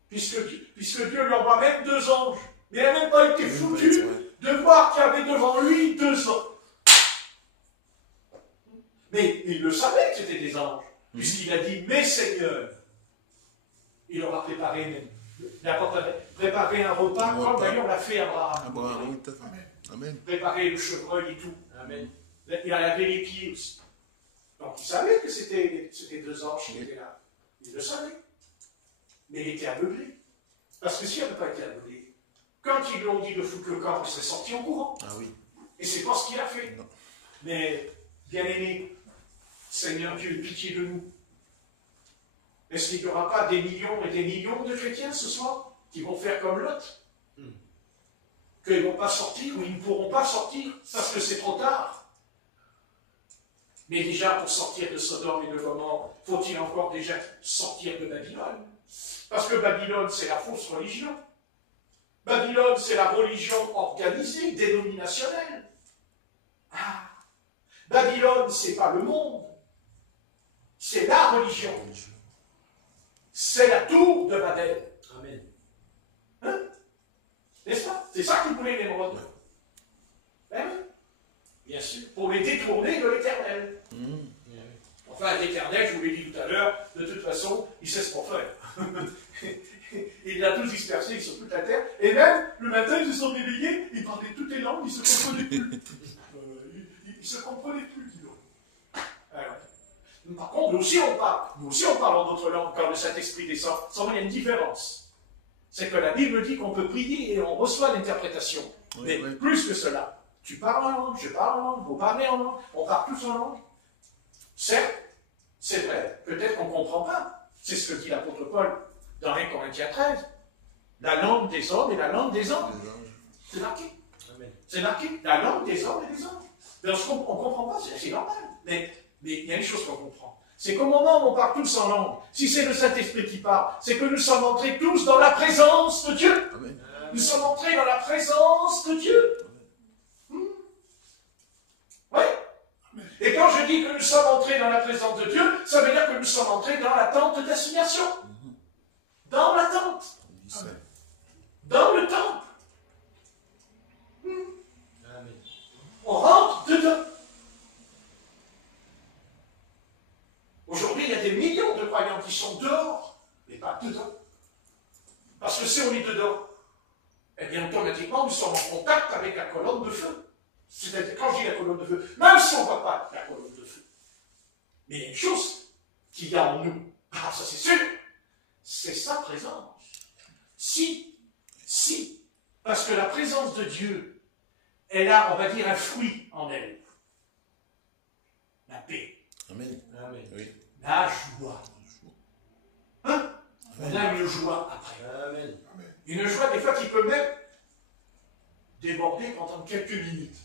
Puisque Dieu lui envoie même 2 anges. Mais il n'a même pas été foutu de voir qu'il y avait devant lui 2 anges. Mais il le savait que c'était des anges. Puisqu'il a dit, mes seigneurs. Il leur a préparé même Il a préparé un repas, comme d'ailleurs l'a fait Abraham. Abraham, oui, tout à fait. Amen. Préparer le chevreuil et tout. Amen. Il a lavé les pieds aussi. Donc il savait que c'était deux anges qui étaient là. Il le savait. Mais il était aveuglé. Parce que s'il n'avait pas été aveuglé, quand ils lui ont dit de foutre le camp, il serait sorti au courant. Ah oui. Et c'est pas ce qu'il a fait. Non. Mais, bien aimé, Seigneur Dieu, pitié de nous. Est-ce qu'il n'y aura pas des millions et des millions de chrétiens ce soir qui vont faire comme Lot? Qu'ils ne vont pas sortir ou ils ne pourront pas sortir parce que c'est trop tard. Mais déjà, pour sortir de Sodome et de Gomorrhe, faut-il encore déjà sortir de Babylone? Parce que Babylone, c'est la fausse religion. Babylone, c'est la religion organisée, dénominationnelle. Ah. Babylone, c'est pas le monde. C'est la religion. C'est la tour de Babel. Amen. Hein? N'est-ce pas? C'est ça qu'ils voulaient, Némrod. Ben oui. Bien sûr. Pour les détourner de l'éternel. Enfin, l'éternel, je vous l'ai dit tout à l'heure, de toute façon, il sait ce qu'on fait. Il a tous dispersés sur toute la terre. Et même, le matin, ils se sont réveillés, ils parlaient toutes les langues, ils ne se comprenaient plus. Ils ne se comprenaient plus, dis donc. Alors, par contre, nous aussi on parle en d'autres langues quand le Saint-Esprit descend. Seulement, il y a une différence. C'est que la Bible dit qu'on peut prier et on reçoit l'interprétation. Oui, Mais oui. plus que cela, tu parles en langue, je parle en langue, vous parlez en langue, on parle tous en langue. Certes, c'est vrai, peut-être qu'on ne comprend pas. C'est ce que dit l'apôtre Paul dans 1 Corinthiens 13. La langue des hommes et la langue des anges. C'est marqué. Amen. C'est marqué. La langue des hommes et des anges. Mais on ne comprend pas, c'est normal. Mais il y a une chose qu'on comprend. C'est qu'au moment où on parle tous en langue, si c'est le Saint-Esprit qui parle, c'est que nous sommes entrés tous dans la présence de Dieu. Amen. Nous sommes entrés dans la présence de Dieu. Oui. Et quand je dis que nous sommes entrés dans la présence de Dieu, ça veut dire que nous sommes entrés dans la tente d'assignation. Dans la tente. Dans le temple. Amen. On rentre dedans. Aujourd'hui, il y a des millions de croyants qui sont dehors, mais pas dedans. Parce que si on est dedans, eh bien automatiquement, nous sommes en contact avec la colonne de feu. C'est-à-dire, quand je dis la colonne de feu, même si on ne voit pas la colonne de feu, mais il y a une chose qu'il y a en nous, ah ça c'est sûr, c'est sa présence. Si, parce que la présence de Dieu, elle a, on va dire, un fruit en elle. La paix. Amen. Amen. Oui. La joie. Hein? On a une joie après. Amen. Une joie, des fois, qui peut même déborder pendant quelques minutes.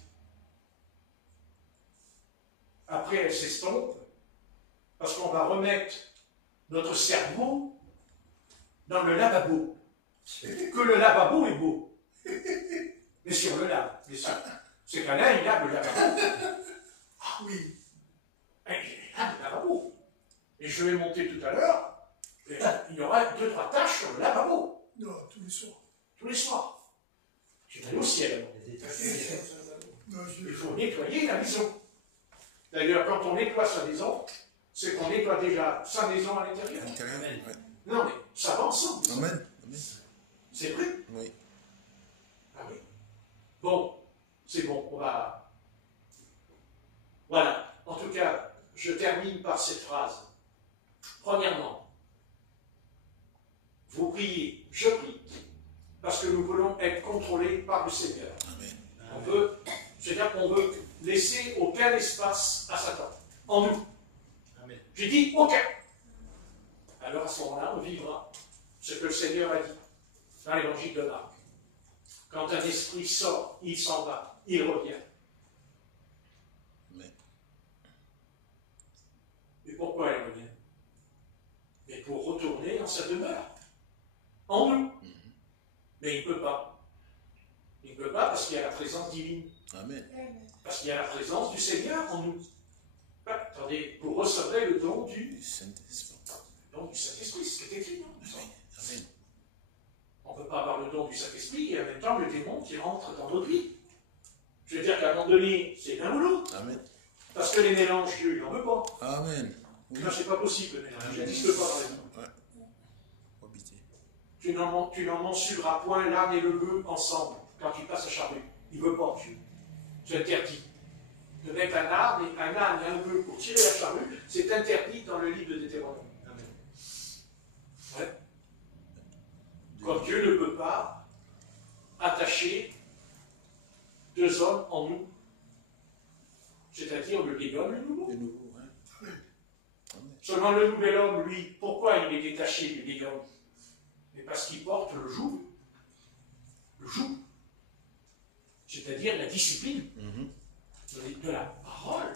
Après, elle s'estompe, parce qu'on va remettre notre cerveau dans le lavabo. Que le lavabo est beau. Mais si on le lave, mais ça, c'est qu'un il lave le lavabo. Ah oui, il lave le lavabo. Et je vais monter tout à l'heure, et il y aura 2-3 tâches sur le lavabo. Non, tous les soirs. Tous les soirs. Je vais aller au ciel. Les détails. Non, Il faut nettoyer la maison. D'ailleurs, quand on nettoie sa maison, c'est qu'on nettoie déjà sa maison à l'intérieur. Amen. Ouais. Non, mais ça va ensemble. Amen. Amen. C'est vrai. Oui. Ah oui. Bon, c'est bon, on va... Voilà. En tout cas, je termine par cette phrase. Premièrement, vous priez, je prie, parce que nous voulons être contrôlés par le Seigneur. Amen. C'est-à-dire qu'on veut laisser aucun espace à Satan, en nous. Amen. J'ai dit aucun. Alors à ce moment-là, on vivra ce que le Seigneur a dit dans l'évangile de Marc. Quand un esprit sort, il s'en va, il revient. Amen. Mais pourquoi il revient? Mais pour retourner dans sa demeure, en nous. Mais il ne peut pas. Il ne peut pas parce qu'il y a la présence divine. Amen. Parce qu'il y a la présence du Seigneur en nous. Ah, attendez, vous recevrez le don du Saint-Esprit. Saint-Esprit, c'est ce qui est écrit. Non? Amen. On ne peut pas avoir le don du Saint-Esprit et en même temps le démon qui rentre dans notre vie. Je veux dire qu'à un moment donné, c'est l'un ou l'autre. Amen. Parce que les mélanges, Dieu, il n'en veut pas. Amen. Oui. Non, c'est pas possible, le mélange. Il n'existe pas dans les mondes. Ouais. Habiter. tu n'en mensureras point l'âne et le bœuf ensemble quand tu passes à charrue. Il ne veut pas, Dieu. C'est interdit. De mettre un âne et un bœuf pour tirer la charrue, c'est interdit dans le livre de Deutéronome. Amen. Ouais. Comme Dieu ne peut pas attacher deux hommes en nous. C'est-à-dire le vieil homme et le nouveau. De nouveau, hein. Amen. Seulement le nouvel homme, lui, pourquoi il est détaché du vieil homme? Mais parce qu'il porte le joug. Le joug. C'est-à-dire la discipline de la parole.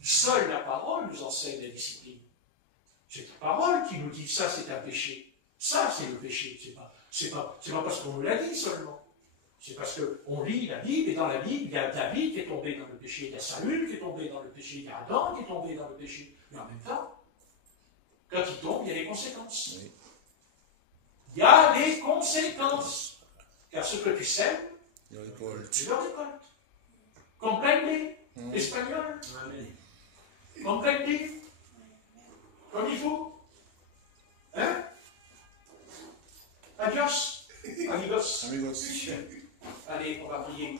Seule la parole nous enseigne la discipline. C'est la parole qui nous dit ça c'est un péché. Ça c'est le péché. C'est pas parce qu'on nous l'a dit seulement. C'est parce qu'on lit la Bible, et dans la Bible, il y a David qui est tombé dans le péché, il y a Saül qui est tombé dans le péché, il y a Adam qui est tombé dans le péché. Mais en même temps, quand il tombe, il y a les conséquences. Oui. Il y a les conséquences. Car ce que tu sèmes, Il récolte. tu le récoltes. Comprendez, espagnol? Amen. Comprendez? Comme il faut. Hein? Adios. Amigos. Amigos. Allez, on va prier.